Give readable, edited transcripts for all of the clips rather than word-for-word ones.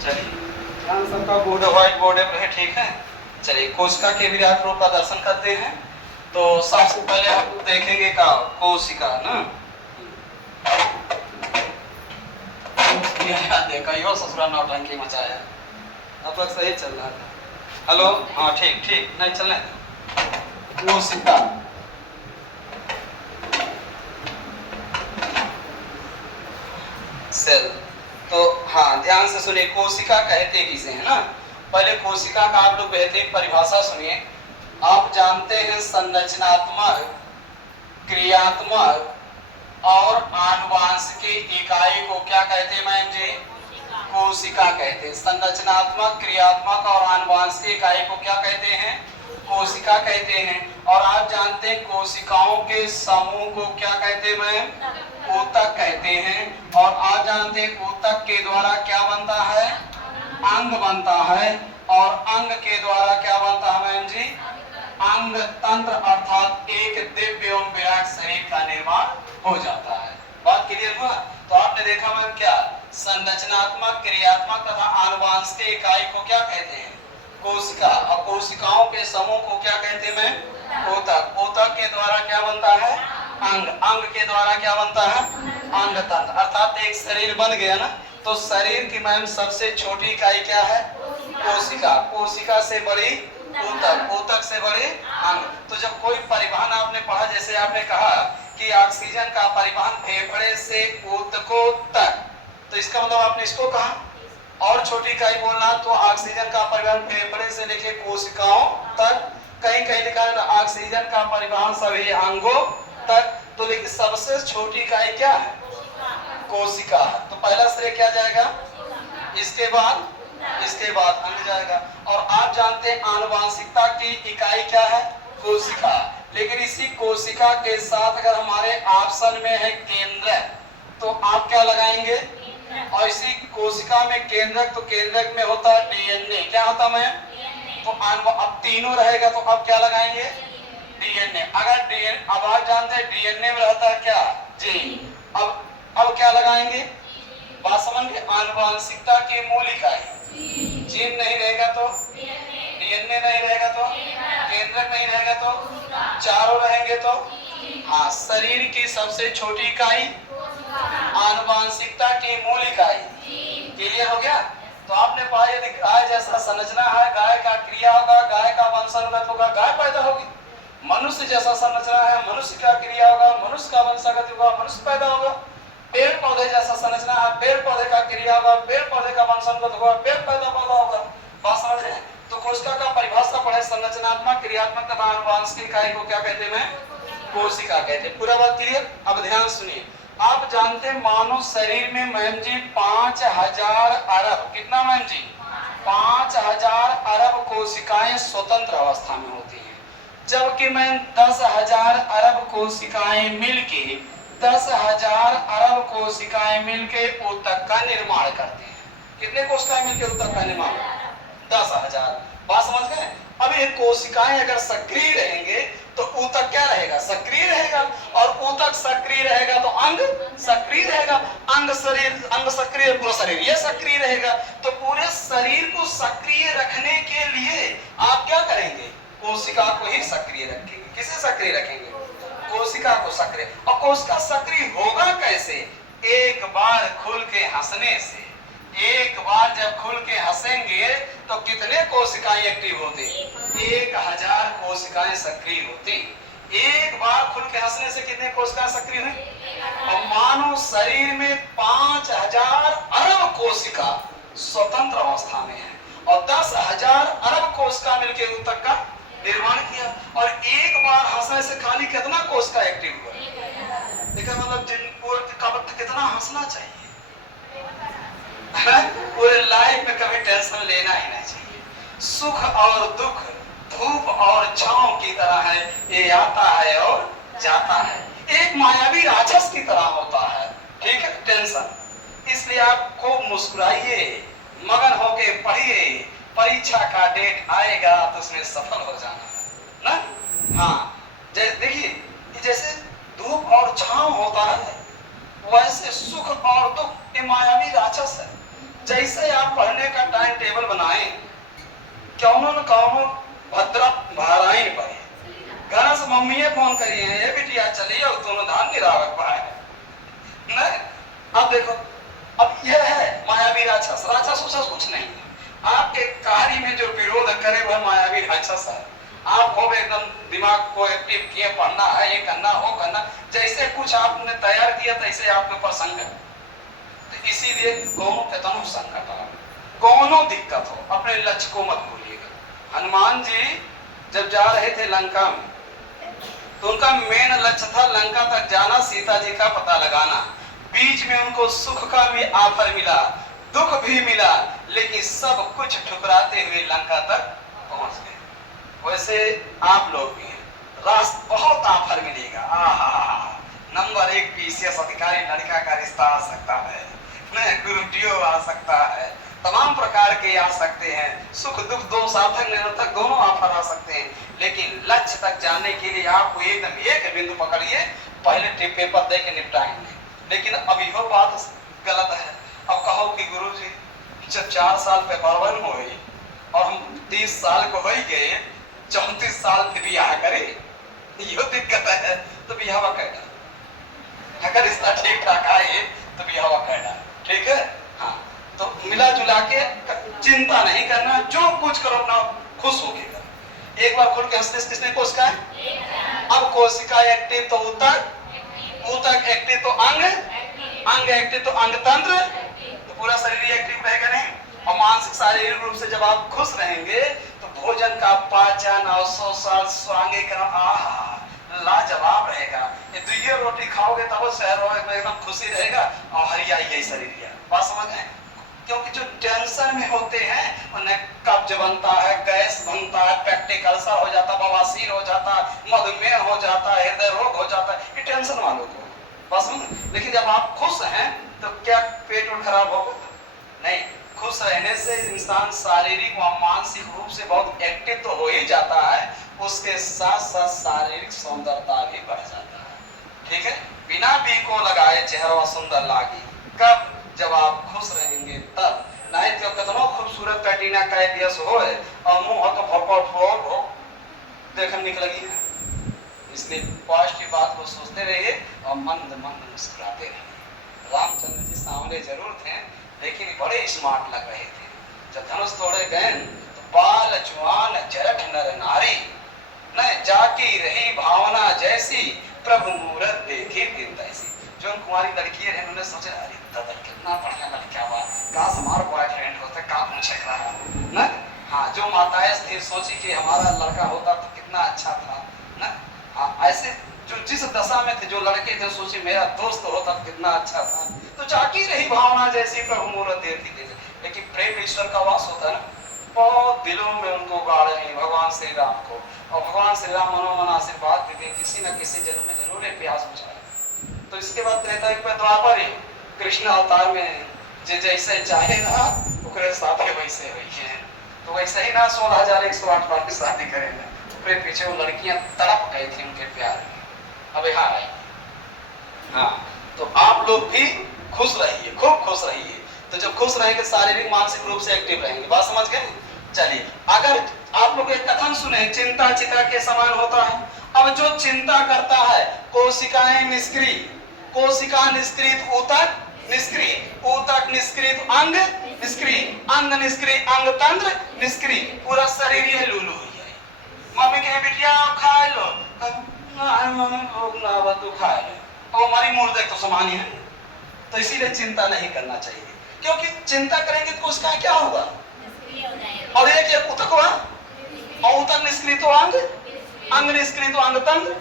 चलिए ध्यान सबका बोर्ड व्हाइट बोर्ड है, ठीक है। चलिए कोशिका के विराट रूप का दर्शन करते हैं। तो सबसे पहले हम देखेंगे का कोशिका ना। देखा यो ससुरा नौटंकी मचाया। अब तक सही चल रहा था। हेलो, हाँ ठीक ठीक, नहीं चलने दो। कोशिका सेल। तो हाँ ध्यान से सुनिए, कोशिका कहते किसे है ना। पहले कोशिका का आप लोग बेहतरीन परिभाषा सुनिए। आप जानते हैं संरचनात्मक, क्रियात्मक और आनुवांशिकी इकाई को क्या कहते हैं मैम जी? कोशिका कहते हैं। संरचनात्मक, क्रियात्मक और आनुवांशिक इकाई को क्या कहते हैं? कोशिका कहते हैं। और आप जानते हैं कोशिकाओं के समूह को क्या कहते हैं मैम? ऊतक कहते हैं। और आप जानते हैं ऊतक के द्वारा क्या बनता है? अंग बनता है। और अंग के द्वारा क्या बनता है मैम जी? अंग तंत्र, अर्थात एक दिव्य एवं विराट शरीर का निर्माण हो जाता है। बात क्लियर हुआ? तो आपने देखा मैम क्या संरचनात्मक, क्रियात्मक तथा आनुवांशिक इकाई को क्या कहते हैं? कोशिका। और कोशिकाओं के समूह को क्या कहते हैं मैम? ऊतक। ऊतक के द्वारा क्या बनता है? अंग। अंग के द्वारा क्या बनता है? अंग तंत्र, अर्थात एक शरीर बन गया ना। तो शरीर की मैम सबसे छोटी इकाई क्या है? कोशिका। कोशिका से बड़ी ऊतक, ऊतक से बड़े अंग। तो जब कोई परिवहन आपने पढ़ा, जैसे आपने कहा कि ऑक्सीजन का परिवहन फेफड़े से ऊतकों तक, तो इसका मतलब आपने इसको कहा। और छोटी इकाई बोलना तो ऑक्सीजन का परिवहन फेफड़े से लेके कोशिकाओं तक। कहीं कहीं लिखा है ऑक्सीजन का परिवहन सभी अंगों तक। तो लेकिन सबसे छोटी इकाई क्या है? कोशिका। तो पहला श्रेय क्या जाएगा? इसके बाद अंग जाएगा। और आप जानते हैं आनुवांशिकता की इकाई क्या है? कोशिका। लेकिन इसी कोशिका के साथ अगर हमारे ऑप्शन में है केंद्रक, तो आप क्या लगाएंगे? और इसी कोशिका में केंद्रक, तो केंद्रक में होता है डीएनए। क्या होता है? तो अब तीनों रहेगा तो अब क्या लगाएंगे? डीएनए। अगर डीएनए, अब आप जानते हैं डीएनए में रहता है क्या? जीन। अब क्या लगाएंगे? बात समझ गए? आनुवांशिकता की मूल इकाई जीन नहीं रहेगा तो डीएनए नहीं रहेगा तो केंद्रक नहीं रहेगा तो चारों रहेंगे तो हाँ, शरीर की सबसे छोटी इकाई आनुवांशिकता की मूल इकाई। क्लियर हो गया? तो आपने पढ़ा यदि गाय जैसा संरचना है, गाय का क्रिया होगा, गाय का वंशानुगत होगा, गाय पैदा होगी। मनुष्य जैसा संरचना है, मनुष्य का क्रिया होगा, मनुष्य का वंशागत होगा, मनुष्य पैदा होगा। पेड़ पौधे जैसा संरचना है, पेड़ पौधे का क्रिया होगा, पेड़ पौधे का वंशानुगत होगा, पेड़ पैदा होगा। बात समझ रहे हैं? तो कोशिका का परिभाषा पढ़े, संरचनात्मक, क्रियात्मक तथा आनुवांशिक इकाई को क्या कहते हैं? कोशिका कहते हैं। पूरा बात क्लियर? अब ध्यान सुनिए। आप जानते हैं मानव शरीर में मैम जी 5000 अरब, कितना मैम जी? 5000 अरब कोशिकाएं स्वतंत्र अवस्था में होती हैं। जबकि मैम 10,000 अरब कोशिकाएं मिलके 10,000 अरब कोशिकाएं मिलके ऊतक का निर्माण करती हैं। कितने कोशिकाएं मिलके ऊतक का निर्माण? 10,000। बात समझ गए? अब ये कोशिकाएं अगर सक्रिय रहेंगे तो ऊतक क्या रहेगा? सक्रिय रहेगा। और ऊतक सक्रिय रहेगा तो अंग सक्रिय रहेगा। अंग सक्रिय, पूरा शरीर ये सक्रिय रहेगा। तो पूरे शरीर को सक्रिय रखने के लिए आप क्या करेंगे? कोशिका को ही सक्रिय रखेंगे। किसे सक्रिय रखेंगे? कोशिका को सक्रिय। और कोशिका सक्रिय होगा कैसे? एक बार खुल के हंसने से। एक बार जब खुल के हंसेंगे तो कितने कोशिकाएं एक्टिव होती? 1000 कोशिकाएं सक्रिय होती। एक बार खुल के हंसने से कितने कोशिकाएं सक्रिय हुई? और मानव शरीर में 5000 अरब कोशिका स्वतंत्र अवस्था में है और 10,000 अरब कोशिका मिलकर ऊतक का निर्माण किया। और एक बार हंसने से खाली कितना कोशिका एक्टिव हुआ? देखा मतलब कितना हंसना चाहिए। पूरे लाइफ में कभी टेंशन लेना ही नहीं चाहिए। सुख और दुख धूप और छांव की तरह है, ये आता है और जाता है। एक मायावी राक्षस की तरह होता है, ठीक है? टेंशन। इसलिए आप खूब मुस्कुराइए, मगन होके पढ़िए। परीक्षा का डेट आएगा तो उसमें सफल हो जाना है ना। हाँ, देखिए जैसे धूप और छांव होता है, वैसे सुख और दुख ये मायावी राक्षस है। जैसे आप पढ़ने का टाइम टेबल बनाए, कौनो न कौनो भद्रा भाराइन पड़े, घर से मम्मी फोन करिए, ये बिटिया चलिए दोनों धान गिरावत पाए नहीं। अब देखो, अब यह है मायावी राक्षस। राक्षस उसे कुछ नहीं है, आपके कार्य में जो विरोध करे वह मायावी राक्षस है। आप हो एकदम दिमाग को एक्टिव किए, पढ़ना है, ये करना, वो करना, जैसे कुछ आपने तैयार किया तैसे आपके ऊपर संकट। तो इसीलिए कौनो केतनो संकट हो, कौनो दिक्कत हो, अपने लक्ष्य को मत भूलिएगा। हनुमान जी जब जा रहे थे लंका में, तो उनका मेन लक्ष्य था लंका तक जाना, सीता जी का पता लगाना। बीच में उनको सुख का भी ऑफर मिला, दुख भी मिला, लेकिन सब कुछ ठुकराते हुए लंका तक पहुंच गए। वैसे आप लोग भी हैं, रास्ते बहुत ऑफर मिलेगा। नंबर 1 पीसीएस अधिकारी लड़का का रिश्ता आ सकता है, गुरुटियो आ सकता है, तमाम प्रकार के आ सकते हैं, सुख दुख दो सार्थक निरर्थक दोनों ऑफर आ सकते हैं। लेकिन लक्ष्य तक जाने के लिए आपको एकदम एक बिंदु पकड़िए, पहले पेपर दे के निपटाएंगे। लेकिन अब यह बात गलत है। अब कहो कि गुरुजी जब 4 साल पेपर वन हो गई और हम 30 साल को हो ही गए, 34 साल फिर ब्याह करे, यो दिक्कत है। तो ब्याह कहना, अगर रिश्ता ठीक ठाक आए तो ब्याह कहना, ठीक है। हाँ, तो मिला जुला के चिंता नहीं करना, जो कुछ करो अपना खुश होके करो। एक बार खुल के हंसने किसने कोशिका है? अब कोशिका एक्टिव तो ऊतक, ऊतक एक्टिव तो अंग, अंग एक्टिव तो अंग तंत्र, तो पूरा शरीर एक्टिव रहेगा नहीं। और मानसिक शारीरिक रूप से जब आप खुश रहेंगे तो भोजन का पाचन और स्वांगीकरण लाजवाब रहेगा। ये दुइये रोटी खाओगे तब वो शहर में एकदम खुशी रहेगा और हरियाई यही शरीर। बात समझ में? क्योंकि जो टेंशन में होते हैं उन्हें कब्ज बनता है, गैस बनता है, पेप्टिक अल्सर हो जाता है, बवासीर हो जाता है, मधुमेह हो जाता है, हृदय रोग हो जाता है, ये टेंशन वालों को। बस समझ। लेकिन जब आप खुश हैं तो क्या पेट और खराब होगा? नहीं। खुश रहने से इंसान शारीरिक व मानसिक रूप से बहुत एक्टिव तो हो ही जाता है, उसके साथ साथ शारीरिक सौंदर्यता भी बढ़ जाता है। ठीक है। बिना बीको लगाए चेहरा सुंदर लागी। कब? जब आप खुश रहेंगे तब। नहीं तो कितना खूबसूरत कैटरीना कैफ हो और मुंह तो भपट हो देखने निकलेगी। इसलिए पॉजिटिव बात को सोचते रहिए और मंद मंद मुस्कुराते रहिए। रामचंद्र जी सामने जरूर थे लेकिन बड़े स्मार्ट लग रहे थे। जब धनुष तोड़े गए तो बाल जवान जरठ नर नारी न जाकी रही भावना जैसी, प्रभु मूरत देखी दिन तैसी। जो कुंवारी लड़कियां हैं उन्होंने सोचा अरे दादा कितना बढ़िया लड़का हुआ, काश हमारा बॉयफ्रेंड होता, का पूछे रहा ना। हाँ, जो माताएं थी सोची कि हमारा लड़का होता तो कितना अच्छा था ना। हाँ, ऐसे जो जिस दशा में थे जो लड़के थे सोचे मेरा दोस्त होता तो कितना अच्छा था। तो जाकी रही भावना जैसी, प्रभु मूरत देखी दिन। लेकिन प्रेम ईश्वर का वास होता है ना, बहुत दिलों में उनको गाड़े हैं भगवान श्री राम को। और भगवान श्री राम मनोमन आशीर्वाद देते हैं, किसी न किसी जन्म में जरूर एक प्यास बुझाए। तो इसके बाद त्रेता युग में द्वापर ही कृष्ण अवतार में जे जैसे चाहे ना उकरे साथ वैसे हुई है। तो वैसे ही ना 16,108 बार की शादी करेंगे। तो पीछे वो लड़कियां तड़प गई थी उनके प्यार में। अब यहाँ आई। हाँ, तो आप लोग भी खुश रहिए, खूब खुश रहिए। तो जब खुश रहेंगे शारीरिक मानसिक रूप से एक्टिव रहेंगे। बात समझ गए? चलिए, अगर आप लोग एक कथन सुने, चिंता चिता के समान होता है। अब जो चिंता करता है कोशिकाएं निष्क्रिय, कोशिका निष्क्रिय ऊतक निष्क्रिय, ऊतक निष्क्रिय अंग निष्क्रिय, अंग निष्क्रिय अंग तंत्र निष्क्रिय, पूरा शरीर ये लूलू हो जाए। मम्मी कहे बिटिया खा लो, मम्मी भूख ना हो तो खा लो, और हमारी मुर्दे तो समान ही है। तो इसीलिए चिंता नहीं करना चाहिए, क्योंकि चिंता करेंगे तो उसका क्या होगा? और एक ऊतक हुआ और ऊतक निष्क्रिय तो अंग, अंग निष्क्रिय तो अंग तंत्र,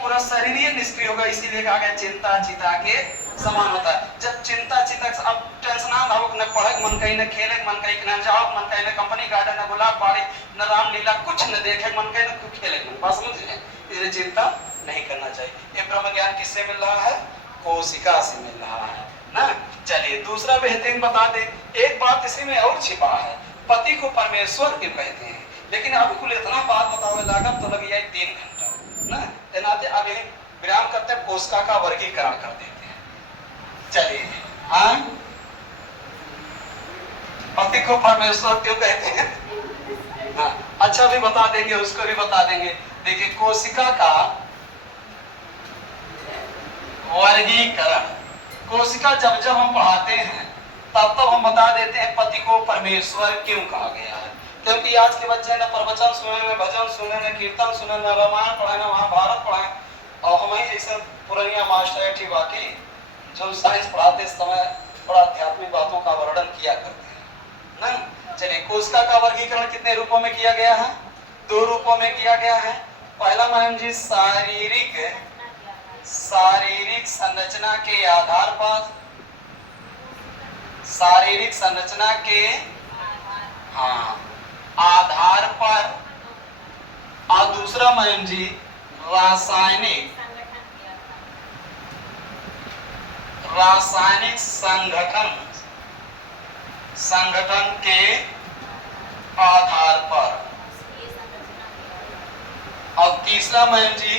पूरा शरीर निष्क्रिय होगा। इसीलिए कहा गया चिंता चिता के समान होता है। जब चिंता चिता अब टेंशन ना हो, न पढ़े मन कहीं, न खेले मन कहीं, न जाओ मन कहीं, न कंपनी गार्डन, न गुलाब बाड़ी, न रामलीला कुछ न देखे मन कहीं, न खेले मन। बात समझ रहे? इसलिए चिंता नहीं करना चाहिए। ये ब्रह्म ज्ञान किससे मिल रहा है? कोशिका से मिल रहा है ना। चलिए दूसरा बेहतरीन बता दे। एक बात इसी में और छिपा है, पति को परमेश्वर क्यों कहते हैं? लेकिन अब कुल इतना बात बतावे लागत तो लग जाए 3 घंटा ना। तेनाते अब यही विराम करते हैं, कोशिका का वर्गीकरण कर देते हैं। चलिए हाँ, पति को परमेश्वर क्यों कहते हैं? हाँ, अच्छा भी बता देंगे, उसको भी बता देंगे। देखिए कोशिका का वर्गीकरण, कोशिका जब जब हम पढ़ाते हैं तब तब हम बता देते हैं पति को परमेश्वर क्यों कहा गया है। क्योंकि आज के बच्चे न प्रवचन सुने, न भजन सुने, न कीर्तन सुने, न रामायण पढ़े, न महाभारत पढ़े, और हमें जैसे पुरानिया मास्टर ठीक बाकी जो साइंस पढ़ाते समय बड़ा आध्यात्मिक बातों का वर्णन किया करते हैं ना। चलिए कोशिका का वर्गीकरण कितने रूपों में किया गया है? 2 रूपों में किया गया है। पहला मैम जी शारीरिक संरचना के आधार पर, शारीरिक संरचना के आधार पर, और दूसरा मैम जी रासायनिक संगठन के आधार पर, और तीसरा मैम जी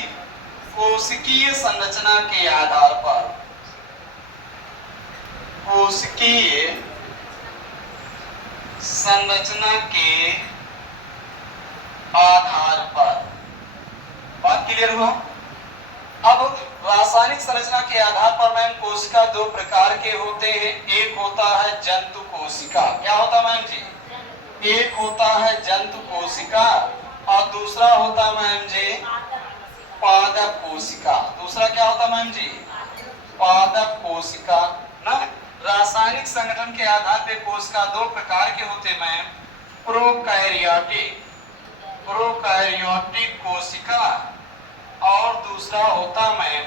कोशिकीय संरचना के आधार पर, कोशिकीय संरचना के आधार पर। बात क्लियर हुआ? अब रासायनिक संरचना के आधार पर मैम कोशिका 2 प्रकार के होते हैं। एक होता है जंतु कोशिका। क्या होता है मैम जी? एक होता है जंतु कोशिका और दूसरा होता मैम जी पादप कोशिका। दूसरा क्या होता मैम जी? पादप कोशिका ना। रासायनिक संगठन के आधार पे कोशिका 2 प्रकार के होते मैम, प्रोकैरियोटिक कोशिका और दूसरा होता मैम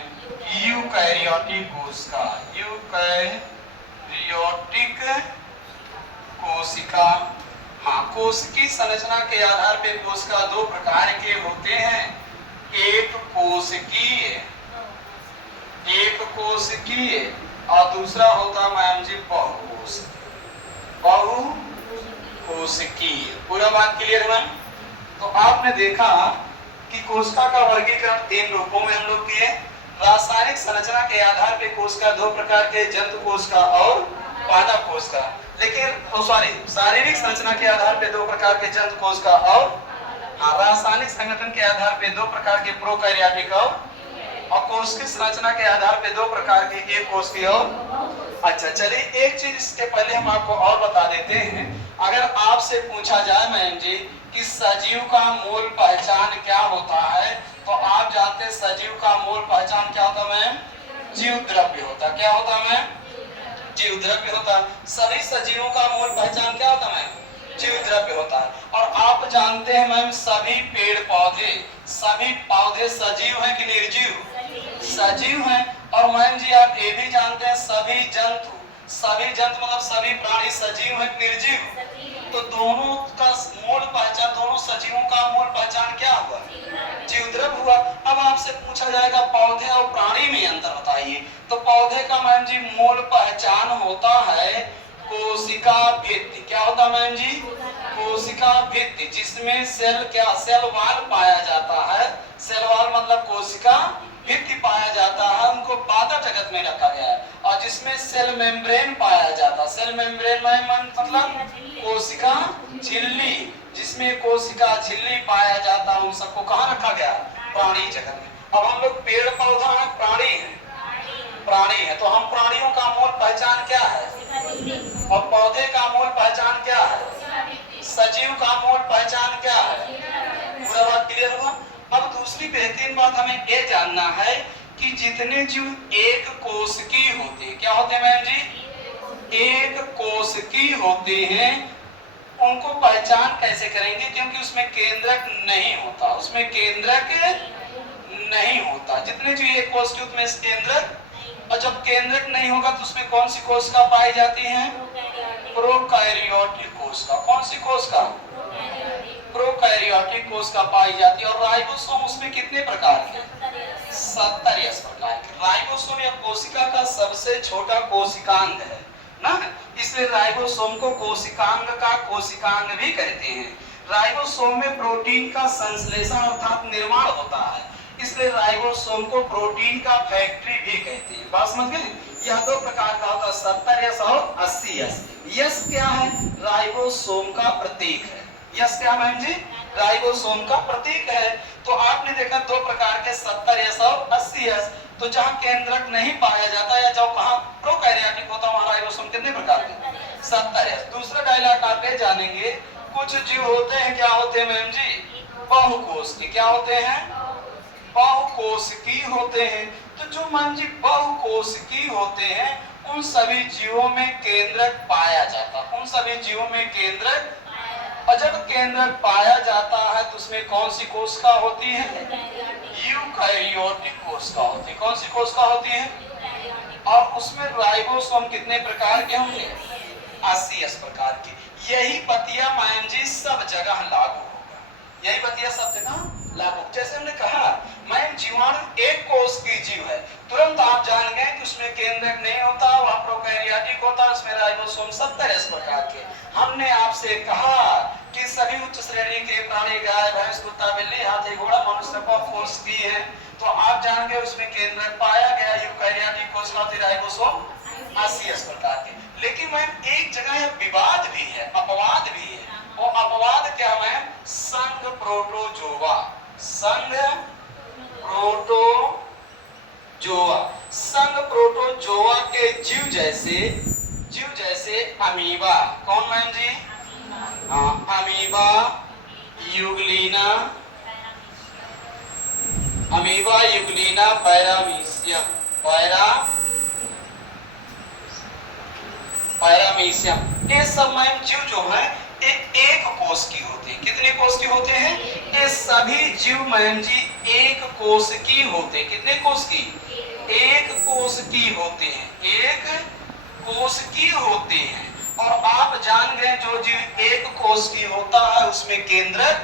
यूकैरियोटिक कोशिका। यूकैरियोटिक कोशिका। हाँ, कोशिकीय संरचना के आधार पे कोशिका 2 प्रकार के होते हैं। एक कोशिकीय और दूसरा होता मैम जी बहुकोशिकीय। पूरा बात क्लियर है मैम? तो आपने देखा कि कोशिका का वर्गीकरण 3 रूपों में हम लोग किए। रासायनिक संरचना के आधार पे कोशिका 2 प्रकार के, जंतु कोशिका और पादप कोशिका। लेकिन शारीरिक संरचना के आधार पे 2 प्रकार के जंतु कोशिका और रासायनिक संगठन के आधार पे 2 प्रकार के प्रोकैरियोटिक और कोशिकीय संरचना के आधार पे 2 प्रकार के एक कोशिकीय और। अच्छा चलिए एक चीज इसके पहले हम आपको और बता देते हैं। अगर आपसे पूछा जाए मैम जी कि सजीव का मूल पहचान क्या होता है, तो आप जानते हैं सजीव का मूल पहचान क्या होता मैम? जीव द्रव्य होता। क्या होता मैम? जीव द्रव्य होता। सभी सजीवों का मूल पहचान क्या होता मैम? जीव द्रव्य होता है। और आप जानते हैं मैम सभी पेड़ पौधे सजीव हैं कि निर्जीव? सजीव हैं। और मैम जी आप ये भी जानते हैं सभी जंतु मतलब सभी प्राणी सजीव हैं कि निर्जीव? तो दोनों का मूल पहचान, दोनों सजीवों का मूल पहचान क्या हुआ? जीव द्रव्य हुआ। अब आपसे पूछा जाएगा पौधे और प्राणी में अंतर बताइए। तो पौधे का मैम जी मूल पहचान होता है कोशिका भित्ति। क्या होता मैम जी? कोशिका भित्ति, जिसमें सेल वाल पाया जाता है। सेल वाल मतलब कोशिका भित्ति पाया जाता है, उनको पादप जगत में रखा गया है। और जिसमें सेल मेम्ब्रेन पाया जाता है। सेल मेम्ब्रेन मतलब कोशिका झिल्ली, जिसमें कोशिका झिल्ली पाया जाता है, उन सबको कहाँ रखा गया? प्राणी जगत में। अब हम लोग पेड़ पौधा है, प्राणी है, तो हम प्राणियों का मूल पहचान क्या है? और पौधे का मूल पहचान क्या है? सजीव का मूल पहचान क्या है? पूरा बात क्लियर हुआ? अब दूसरी बेहतरीन बात हमें ये जानना है कि जितने जीव एक कोशिकीय होते हैं, क्या होते हैं मैम जी? एक कोशिकीय होते हैं, उनको पहचान कैसे करेंगे? क्योंकि उसमें केंद्रक नहीं होता। जितने जीव एक कोशिकीय में केंद्रक, और जब केंद्रक नहीं होगा तो उसमें कौन सी कोशिका पाई जाती है? प्रोकैरियोटिक कोशिका। कौन सी कोशिका? प्रोकैरियोटिक कोशिका पाई जाती है। और राइबोसोम उसमें कितने प्रकार के? 70 प्रकार के। राइबोसोम या कोशिका का सबसे छोटा कोशिकांग है ना, इसलिए राइबोसोम को कोशिकांग भी कहते हैं। राइबोसोम में प्रोटीन का संश्लेषण अर्थात निर्माण होता है, इसलिए राइबोसोम को प्रोटीन का फैक्ट्री भी कहते हैं। बात समझ गए? यह दो प्रकार का होता है, 70 यस और 80 यस। यस क्या है? राइबोसोम का प्रतीक है। यस क्या मैम जी? राइबोसोम का प्रतीक है। तो आपने देखा दो प्रकार के 70 यस और 80 यस। तो जहां केंद्रक नहीं पाया जाता या जो कहां प्रोकैरियोटिक होता है वहां राइबोसोम कितने प्रकार के? 70 यस। दूसरा डायलॉग आप ये जानेंगे, कुछ जीव होते हैं, क्या होते हैं मैम जी? बहुकोषी। क्या होते हैं? बहुकोशिकी होते हैं। तो जो मान जी बहुकोशिकी होते हैं उन सभी जीवों में केंद्रक पाया जाता है। उन सभी जीवों में केंद्रक, और जब केंद्रक पाया जाता है तो उसमें कौन सी कोशिका होती है? यूकैरियोटिक कोशिका होती है। कौन सी कोशिका होती है? और उसमें राइबोसोम कितने प्रकार के होंगे? 80 प्रकार के। यही बतिया मैम जी सब जगह लागू होगा। यही बतिया सब जगह लागू। जैसे हमने कहा मैम जीवाणु एक कोष की जीव है, तुरंत आप जान गए कि उसमें केंद्रक नहीं होता, वह प्रोकैरियोटिक होता, उसमें राइबोसोम 70 प्रकार के। हमने आपसे कहा कि सभी उच्च श्रेणी के प्राणी, गाय, भैंस, कुत्ता, बिल्ली, हाथी, घोड़ा, मनुष्य को कोष की है। तो आप जान गए उसमें केंद्रक पाया गया, यूकैरियोटिक कोष का राइबोसोम 80 प्रकार के। लेकिन मैम एक जगह यह विवाद भी है, अपवाद भी है। वो अपवाद क्या मैम? संघ प्रोटोजोआ। संघ प्रोटोजोआ। संघ प्रोटोजोआ के जीव जैसे अमीबा। कौन ma'am ji? Amoeba, euglena, paramecium, paramecium. ये सब मैम जीव जो है एक कोष की होती है। कितने कोष की होते हैं? ये सभी जीव मैम जी एक कोष की होते हैं। कितने कोष की? एक कोष की होते हैं। एक कोष की होते हैं। और आप जान गए जो जीव एक कोष की होता है उसमें केंद्रक,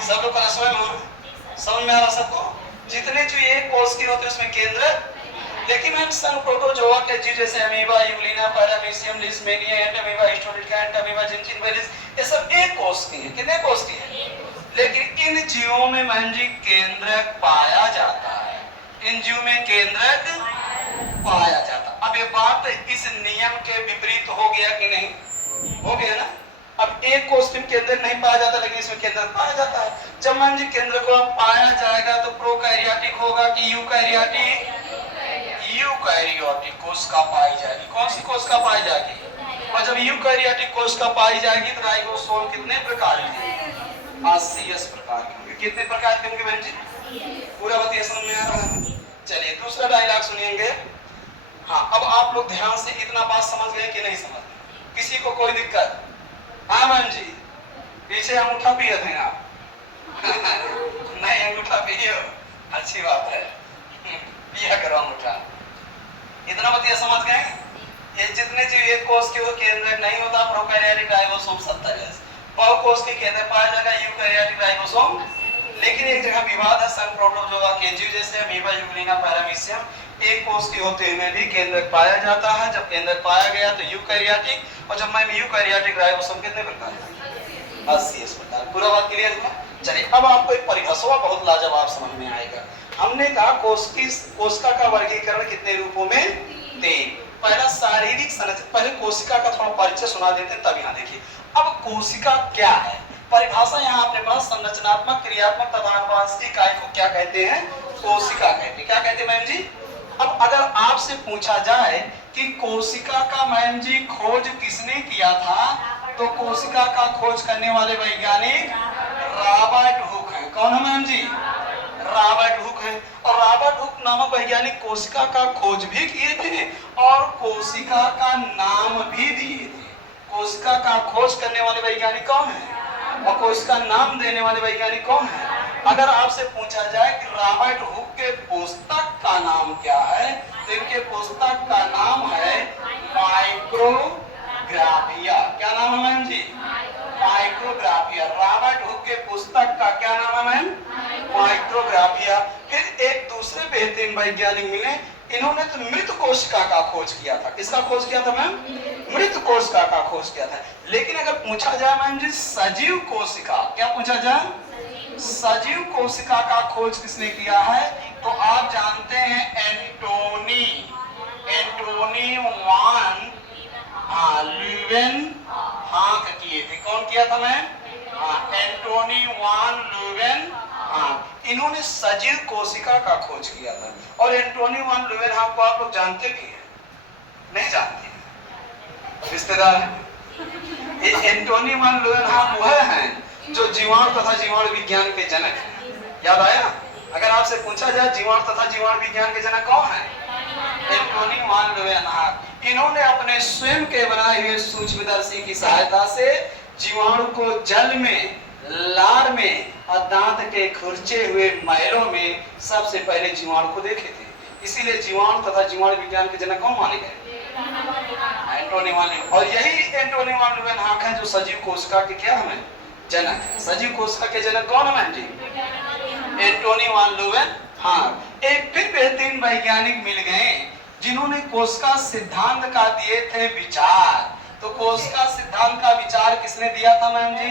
सब लोग समझ में आ रहा सबको? जितने जीव एक कोष की होते हैं उसमें केंद्रक। लेकिन हम संघ प्रोटोजोआ के जीव जैसे amoeba, euglena, paramecium, leishmania, entamoeba, histolytica, entamoeba, gingivalis, ये सब एक कोष की हैं। कितने कोष की हैं? लेकिन इन जीवों में मैम जी केंद्रक पाया जाता है। इन जीवों में केंद्रक पाया जाता। अब ये बात इस नियम के विपरीत हो गया कि नहीं? हो गया ना। अब एक कोष में केंद्रक नहीं पाया जाता लेकिन इसमें केंद्रक पाया जाता है। जब मैम जी केंद्रक को पाया जाएगा तो प्रोकैरियोटिक होगा कि यूकैरियोटिक? यूकैरियोटिक कोशिका पाई जाएगी। कौन सी कोशिका पाई जाएगी? और जब यूकैरियोटिक कोशिका पाई जाएगी तो राइबोसोम कितने प्रकार के? 80 प्रकार के होंगे। कितने प्रकार के होंगे बहन जी? पूरा बतिया समझ में आ रहा है? चलिए दूसरा डायलॉग सुनिएंगे। हाँ, अब आप लोग ध्यान से इतना बात समझ गए कि नहीं समझ? किसी को कोई दिक्कत? हाँ मैम जी, पीछे अंगूठा पिए थे आप? नहीं अंगूठा पिए, अच्छी बात है, पिया करो अंगूठा। इतना बतिया समझ गए? ये जितने जीव एक कोष के वो केंद्रक नहीं होता, प्रोकैरियोटिक राइबोसोम 70 बहुकोष के केंद्र पाया जाएगा यूकैरियोटिक राइबोसोम। लेकिन एक जगह विवाद है, संघ प्रोटोजोआ के जीव जैसे अमीबा, यूग्लिना, पैरामीशियम एक कोष के होते हुए भी केंद्रक पाया जाता है। जब केंद्रक पाया गया तो यूकैरियोटिक, और जब मैं यूकैरियोटिक राइबोसोम कितने प्रकार है? 80 प्रकार। पूरा बात क्लियर हुआ? चलिए अब आपको एक परिभाषा बहुत लाजवाब समझ में आएगा। हमने कहा कोशिका का वर्गीकरण कितने रूपों में? 3। पहला शारीरिक संरचना, पहले कोशिका का थोड़ा परिचय सुना देते हैं तब यहाँ देखिए। अब कोशिका क्या है? परिभाषा यहाँ आपने पढ़ा, संरचनात्मक, क्रियात्मक तथा आनुवंशिक इकाई को क्या कहते हैं? कोशिका कहते हैं। क्या कहते हैं मैम जी? अब अगर आपसे पूछा जाए कि कोशिका का मैम जी खोज किसने किया था, तो कोशिका का खोज करने वाले वैज्ञानिक रॉबर्ट हुक हैं। कौन है मैम जी? रॉबर्ट हुक है। और रॉबर्ट हुक नामक वैज्ञानिक कोशिका का खोज भी किए थे और कोशिका का नाम भी दिए थे। कोशिका का खोज करने वाले वैज्ञानिक कौन है और कोशिका नाम देने वाले वैज्ञानिक कौन है? अगर आपसे पूछा जाए कि रॉबर्ट हुक के पुस्तक का नाम क्या है, तो इनके पुस्तक का नाम है माइक्रोग्राफिया। क्या नाम है मैम जी? माइक्रोग्राफिया। रॉबर्ट हुक के पुस्तक का क्या नाम है मैम? माइक्रोग्राफिया। फिर एक दूसरे बेहतरीन वैज्ञानिक मिले, इन्होंने तो मृत कोशिका का खोज किया था। किसका खोज किया था मैम? मृत कोशिका का खोज किया था। लेकिन अगर पूछा जाए मैम जी सजीव कोशिका, क्या पूछा जाए? सजीव कोशिका का खोज किसने किया है? तो आप जानते हैं एंटोनी वान ल्यूवेनहॉक किए थे। कौन किया था मैं? एंटोनी वान ल्यूवेनहॉक। इन्होंने सजीव कोशिका का खोज किया था। और एंटोनी वान ल्यूवेनहॉक को आप लोग जानते भी हैं? नहीं जानते? रिश्तेदार हैं। एंटोनी वान ल्यूवेनहॉक वह हैं जो जीवाणु तथा जीवाणु विज्ञान के जनक हैं। याद आया? अगर आपसे पूछा जाए जीवाणु तथा जीवाणु विज्ञान के जनक कौन है? एंटोनी वान ल्यूवेनहॉक। इन्होंने अपने स्वयं के बनाए हुए सूक्ष्मदर्शी की सहायता से जीवाणु को जल में, लार में और दांत के खुरचे हुए मैलों में सबसे पहले जीवाणु को देखे थे। इसीलिए जीवाणु तथा जीवाणु विज्ञान के जनक कौन माने गए? एंटोनी वान ल्यूवेनहॉक। और यही एंटोनी वान ल्यूवेनहॉक है जो सजीव कोशिका के क्या हमें जनक है। सजीव कोशिका के जनक कौन है जी? एंटोनी वान ल्यूवेनहॉक। एक फिर बेहतरीन वैज्ञानिक मिल गए जिन्होंने कोशिका सिद्धांत का दिए थे विचार। तो कोशिका सिद्धांत का विचार किसने दिया था मैम जी?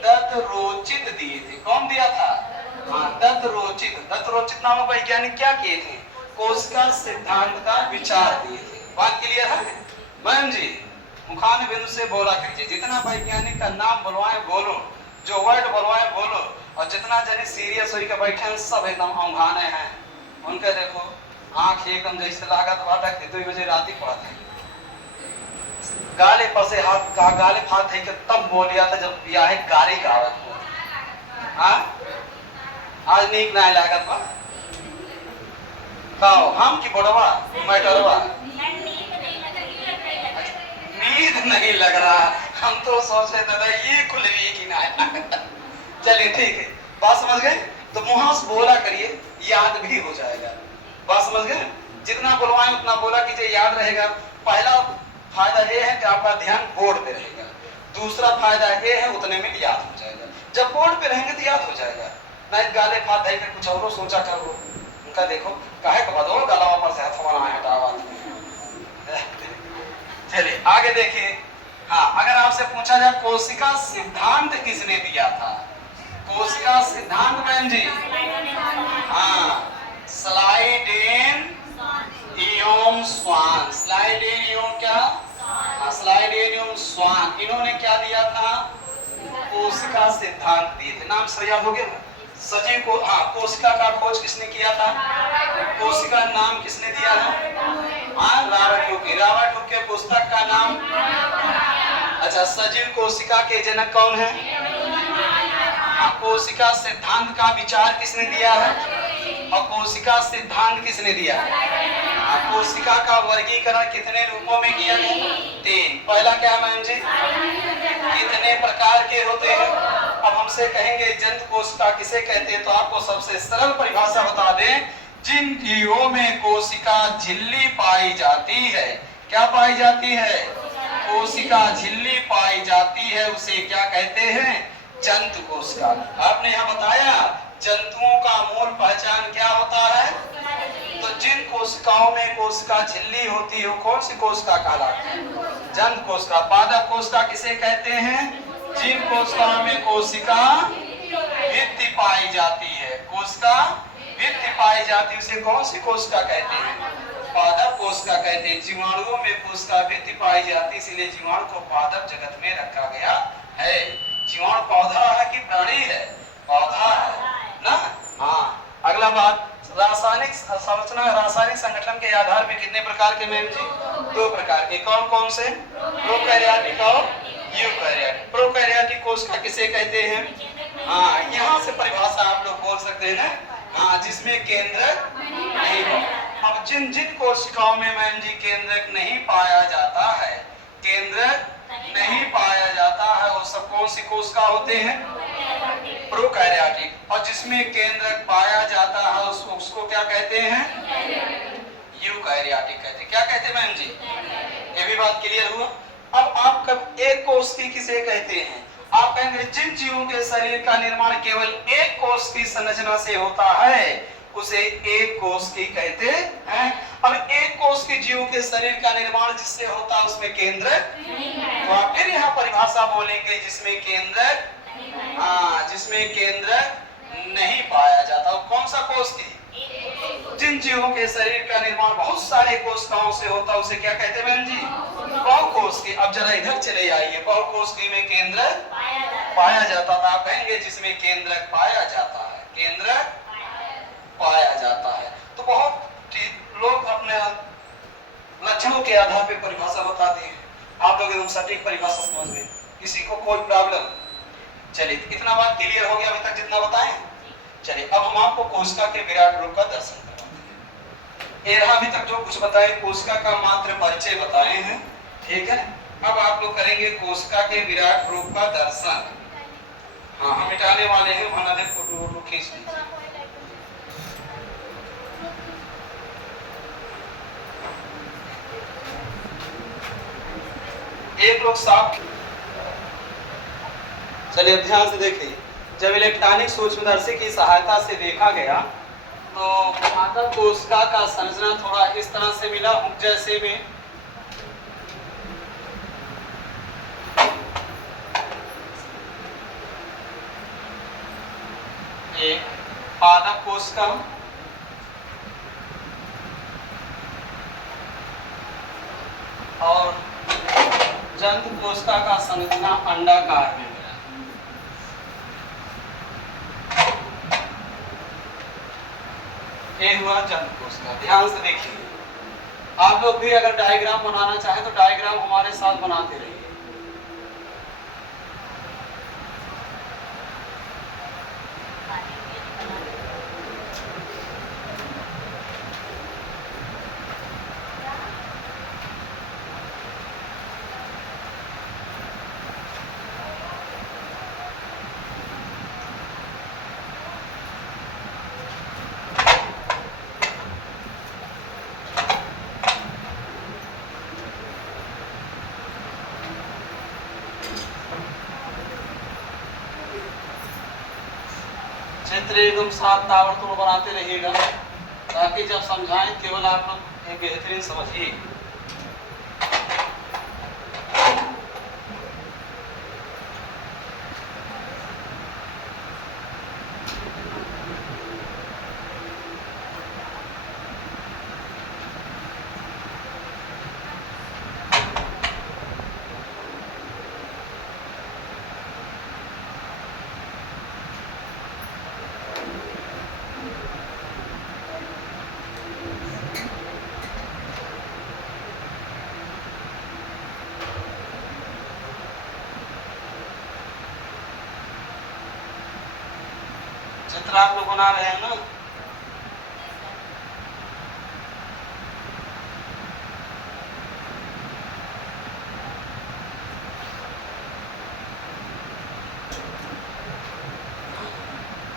दत्तरोचित दिए थे। कौन दिया था? दत्तरोचित। दत्तरोचित नामक वैज्ञानिक क्या किए थे? कोशिका सिद्धांत का विचार दिए थे। बात क्लियर है मैम जी? मुखान बिंदु से बोला कीजिए। जितना वैज्ञानिक का नाम बुलवाए बोलो, जो वर्ड बुलवाए बोलो, और जितना जने सीरियस होकर बैठे हैं सब एकदम औंघाने हैं। उनके देखो आंख एकदम जैसे लागत बाटा के 2 बजे रात ही पड़ा था। गाले पर से हाथ का गाले हाथ है कि तब बोल लिया था जब ब्याह गाड़ी गावत हो। हां आज नीक ना लागत बा काओ हम की बड़वा मैटरवा नींद नहीं लग रहा। हम तो सोच रहे दादा ये खुल रही कि ना। चलिए ठीक है, बात समझ गए? तो मुंह से बोला करिए, याद भी हो जाएगा। बात समझ गए? जितना बुलवाएं उतना बोला कीजिए, याद रहेगा। पहला फायदा ये है कि आपका ध्यान बोर्ड पे रहेगा। दूसरा फायदा ये है उतने में याद हो जाएगा। जब बोर्ड पे रहेंगे तो याद हो जाएगा। नहीं गाले फात है कुछ और सोचा करो। उनका देखो काहे का बदो गलावा पर से हाथ बनाया हटावा। चलिए आगे देखिए। हाँ, अगर आपसे पूछा जाए कोशिका सिद्धांत किसने दिया था? कोशिका सिद्धांत मैम जी? हाँ, स्लाइडेन इयोम स्वान। स्लाइडेन इयोम क्या? स्लाइडेन इयोम स्वान। इन्होंने क्या दिया था? कोशिका सिद्धांत दिए थे। नाम सही याद हो गया? सजीव को कोशिका का खोज किसने किया था? कोशिका नाम किसने दिया है? Robert Hooke. रॉबर्ट हुक के पुस्तक का नाम? अच्छा, सजीव कोशिका के जनक कौन है? कोशिका सिद्धांत का विचार किसने दिया है? और कोशिका सिद्धांत किसने दिया है? कोशिका का वर्गीकरण कितने रूपों में किया गया? 3। पहला क्या मैम जी? कितने प्रकार के होते हैं? अब हमसे कहेंगे जंतु कोशिका किसे कहते हैं, तो आपको सबसे सरल परिभाषा बता दें। जिन जीवों में कोशिका झिल्ली पाई जाती है, क्या पाई जाती है? कोशिका झिल्ली पाई जाती है, उसे क्या कहते हैं? जंतु कोशिका। आपने यहाँ बताया जंतुओं का मूल पहचान क्या होता है? तो जिन कोशिकाओं में कोशिका झिल्ली होती है वो कौन सी कोशिका कहलाती है? जंतु कोशिका। पादप कोशिका किसे कहते हैं? जिन कोशिकाओं में कोशिका भित्ति पाई जाती है, कोशिका भित्ति पाई जाती है, उसे कौन सी कोशिका कहते हैं? पादप कोशिका कहते हैं। जीवाणुओं में कोशिका भित्ति पाई जाती है, इसलिए जीवाणु को पादप जगत में रखा गया है। जीवाणु पौधा है कि प्राणी है? पौधा है ना। हाँ, अगला बात, रासायनिक संरचना, रासायनिक संगठन के आधार पे कितने प्रकार के मैम जी? 2 प्रकार के। कौन कौन से? प्रोकैरियोटिक और यूकैरियोटिक। प्रोकैरियोटिक कोशिका किसे कहते हैं? हाँ, यहाँ से परिभाषा आप लोग बोल सकते हैं ना। हाँ, जिसमें केंद्रक नहीं हो। अब जिन जिन कोशिकाओं में मैम जी केंद्रक नहीं पाया जाता है, केंद्रक नहीं पाया जाता है, वो सब कौन सी कोशिका होते हैं? प्रोकैरियोटिक। और जिसमें केंद्रक पाया जाता है उसको क्या कहते हैं? यूकैरियोटिक कहते हैं। क्या कहते हैं मैम जी? ये भी बात क्लियर हुआ। अब आप कब एक कोश की किसे कहते हैं? आप कहेंगे जिन जीवों के शरीर का निर्माण केवल एक कोश की संरचना से होता है उसे एक कोश की कहते हैं। अब एक कोश के जीवों के शरीर का निर्माण जिससे होता है उसमें केंद्रक, तो आप फिर यहाँ परिभाषा बोलेंगे जिसमें केंद्रक, जिसमें केंद्रक नहीं पाया जाता। कौन सा कोश की? जिन जीवों के शरीर का निर्माण बहुत सारे कोशिकाओं से होता है उसे क्या कहते हैं बहन जी? बहुकोशिकीय। अब जरा इधर चले आइए, बहुकोशिकीय में केंद्रक पाया जाता था। आप कहेंगे जिसमें केंद्रक पाया जाता है, केंद्रक पाया जाता है। तो बहुत लोग अपने लक्षणों के आधार पर परिभाषा बताते हैं। आप लोग एकदम सटीक परिभाषा समझ गए, किसी को कोई प्रॉब्लम? चलिए इतना बात क्लियर हो गया अभी तक जितना बताएं। चलिए अब हम आपको कोशिका के विराट रूप का दर्शन करवाते हैं। अभी तक जो कुछ बताए कोशिका का मात्र परिचय बताए हैं, ठीक है। अब आप लोग करेंगे कोशिका के विराट रूप का दर्शन। हाँ हम मिटाने वाले हैं, वहां ना फोटो खींच लीजिए। एक लोग साफ। चलिए ध्यान से देखिए, जब इलेक्ट्रॉनिक सूक्ष्मदर्शी की सहायता से देखा गया तो मादा कोशिका का संरचना थोड़ा इस तरह से मिला, हुक जैसे में। एक पादप कोशिका और जंतु कोशिका का संरचना अंडाकार में मिला। ये हुआ जंतु कोशिका। ध्यान से देखिए, आप लोग भी अगर डायग्राम बनाना चाहे तो डायग्राम हमारे साथ बनाते रहिए। चित्र एकदम साफ ताबड़तोड़ बनाते रहिएगा ताकि जब समझाएं केवल आप लोग एक बेहतरीन समझिए। चित्र आप लोग बना रहे हैं ना?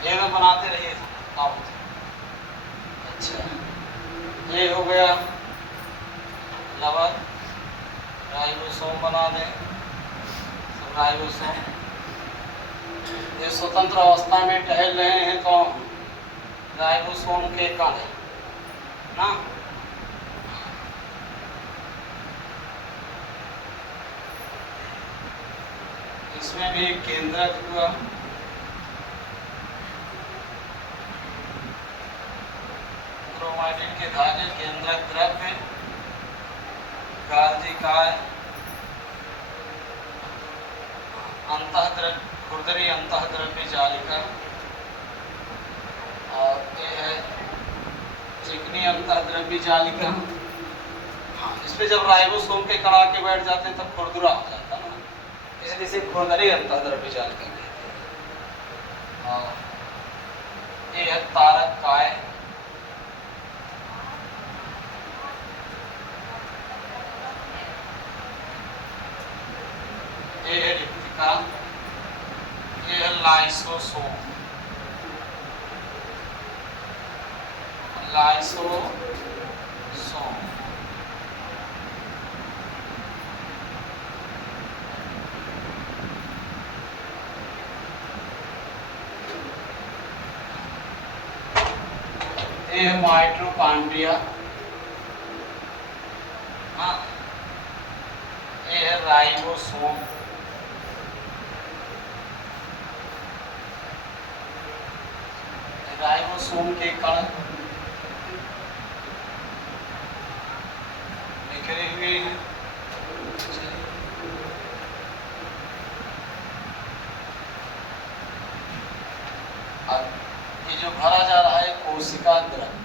ये लोग बनाते रहिए आप। अच्छा ये हो गया लवक, राइबोसोम बना दें, सब राइबोसोम। ये स्वतंत्र अवस्था में टहल रहे हैं तो राइबोसोम के कण है ना। इसमें भी केंद्रक हुआ। क्रोमैटिन के धागे केंद्रक द्रव्य, गाल्जिकाय, अंतःद्रव्य, खुरदरी अंतःद्रव्य जालिका, और ये है चिकनी अंतःद्रव्य जालिका। हाँ इस पे जब राइबोसोम के कण आके बैठ जाते हैं तब खुरदुरा हो जाता है ना, इसलिए इसे खुरदरी अंतःद्रव्य जालिका कहते हैं। और ये है तारक काय, ये है रिक्तिका, ये है लाइसोसोम, लाइसोसोम। ये है माइटोकॉन्ड्रिया। हाँ ये है राइबोसोम। राइबोसोम के कण बिखरे हुए हैं। अब ये जो भरा जा रहा है कोशिका द्रव्य,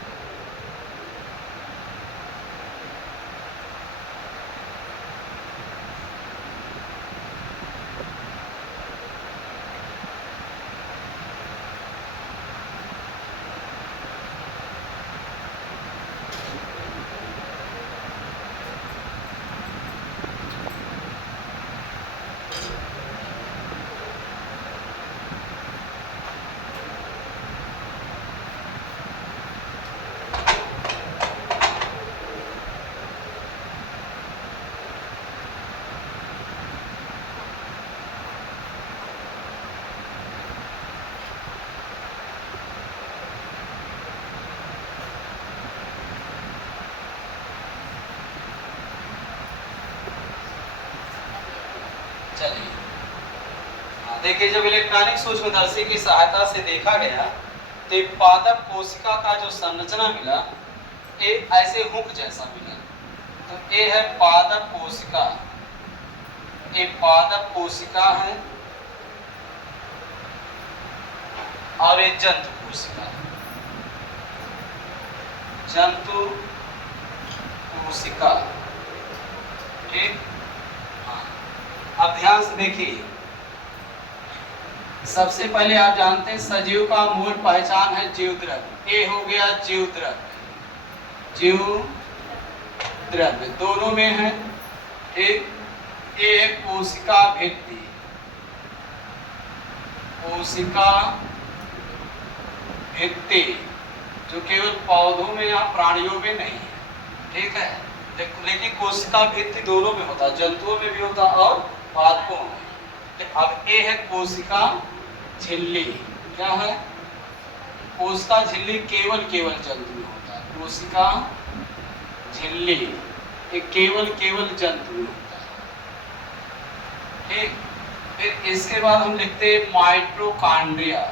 चलिए देखिए, जब इलेक्ट्रॉनिक सूक्ष्मदर्शी की सहायता से देखा गया तो पादप कोशिका का जो संरचना मिला ये ऐसे हुक जैसा मिला। तो ये है पादप कोशिका, ये पादप कोशिका है और ये जंतु कोशिका है। जंतु कोशिका, ठीक। अब ध्यान से देखिए, सबसे पहले आप जानते हैं सजीव का मूल पहचान है जीव द्रव्य। ये हो गया जीव द्रव्य, जीव द्रव्य दोनों में है, ठीक। ये है कोशिका भित्ति, कोशिका भित्ति जो केवल पौधों में या प्राणियों में नहीं है, ठीक है। लेकिन कोशिका भित्ति दोनों में होता है, जंतुओं में भी होता और पादपों में। अब ये है कोशिका झिल्ली। क्या है? कोशिका झिल्ली केवल जंतु में होता है। कोशिका झिल्ली ये केवल जंतु में होता है, ठीक। फिर इसके बाद हम लिखते हैं माइटोकॉन्ड्रिया।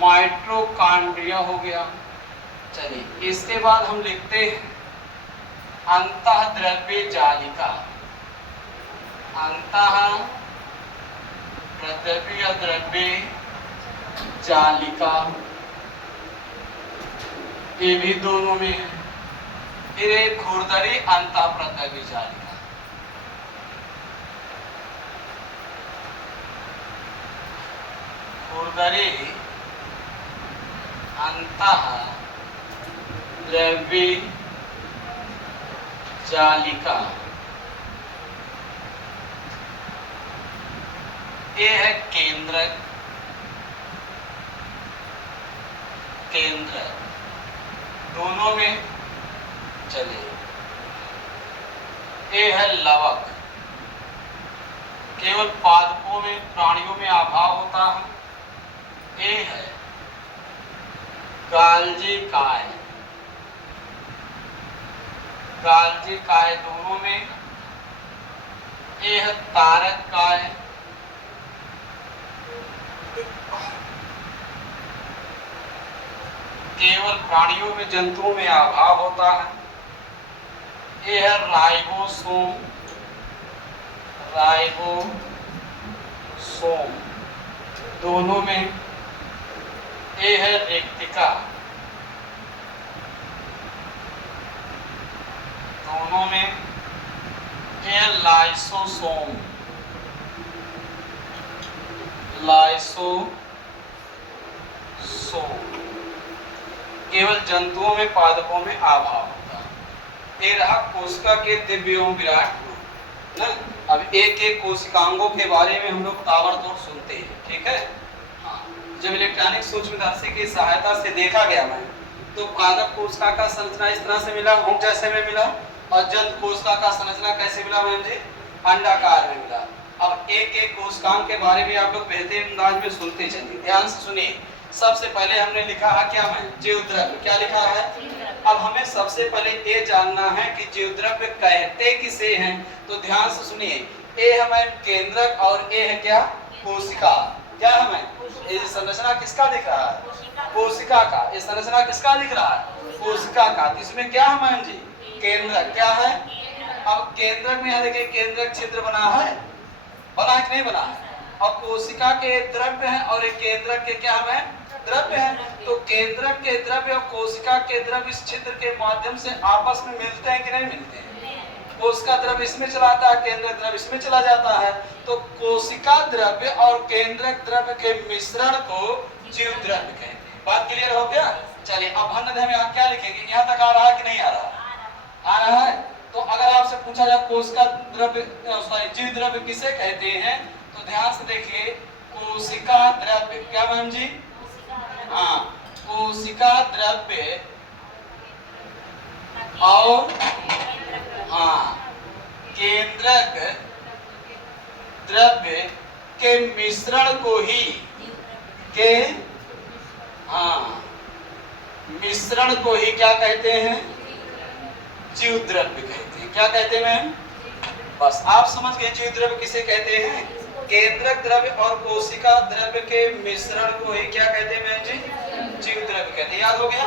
माइटोकॉन्ड्रिया हो गया। चलिए, इसके बाद हम लिखते हैं अंतःद्रव्य जालिका। द्रव्य जालिका ये भी दोनों में है। फिर एक खुरदरी अंतःप्रद्रव्य जालिका। खुरदरी अंतःद्रव्य जालिका ये है केंद्रक। दोनों में। चलिए, ये है लवक, केवल पादपों में प्राणियों में अभाव होता है। ये है गाल्जी काय दोनों में। ये है तारक काय, केवल प्राणियों में जंतुओं में अभाव होता है। ये है राइबोसोम दोनों में। ये है रेक्टिका दोनों में। ये है लाइसोसोम केवल जंतुओं में पादपों में अभाव होता है। ये रहा कोशिका के दिव्य एवं विराट रूप ना। अब एक कोशिकांगों के बारे में हम लोग ताबड़तोड़ सुनते हैं, ठीक है। हाँ, जब इलेक्ट्रॉनिक सूक्ष्मदर्शी की सहायता से देखा गया मैं, तो पादप कोशिका का संरचना इस तरह से मिला, हुक जैसे में मिला। और जंतु कोशिका का संरचना कैसे मिला मैम जी? अंडाकार में मिला। अब एक कोशिकांग के बारे में आप लोग बेहतर अंदाज में सुनते चलिए, ध्यान से सुनिए। सबसे पहले हमने लिखा है क्या है? जीव द्रव्य। क्या लिखा है? अब हमें सबसे पहले ये जानना है कि जीव द्रव्य कहते किसे हैं। तो ध्यान से सुनिए, ये है मैम केंद्रक और ये है क्या? कोशिका। क्या हमें ये संरचना किसका दिख रहा है? कोशिका का। ये संरचना किसका दिख रहा है? कोशिका का। तो इसमें क्या है मैम जी? केंद्रक। क्या है? अब केंद्रक में यहाँ देखिए केंद्रक छिद्र बना है, बना है कि नहीं बना है? अब कोशिका के द्रव्य है और एक केंद्रक के क्या है? द्रव्य है। तो केंद्रक के द्रव्य और कोशिका के द्रव्य इस छिद्र के माध्यम से आपस में मिलते हैं कि नहीं मिलते हैं? कोशिका द्रव्य इसमें चला जाता है, केंद्रक द्रव्य इसमें चला जाता है। तो कोशिका द्रव्य और केंद्रक द्रव्य के मिश्रण को जीव द्रव्य कहते हैं। बात क्लियर हो गया? चलिए अब हम यहाँ क्या लिखेंगे? यहाँ तक आ रहा है कि नहीं आ रहा? आ रहा है। तो अगर आपसे पूछा जाए कोशिका द्रव्य सॉरी जीव द्रव्य किसे कहते हैं, तो ध्यान से देखिए कोशिका द्रव्य। क्या मैम जी? हाँ, कोशिका द्रव्य और हाँ केंद्रक द्रव्य के मिश्रण को ही मिश्रण को ही क्या कहते हैं? जीव द्रव्य कहते हैं। क्या कहते हैं मैम? बस आप समझ गए जीव द्रव्य किसे कहते हैं? केंद्रक द्रव्य और कोशिका द्रव्य के मिश्रण को ही क्या कहते हैं मैम जी? जीव द्रव्य कहते हैं। याद हो गया?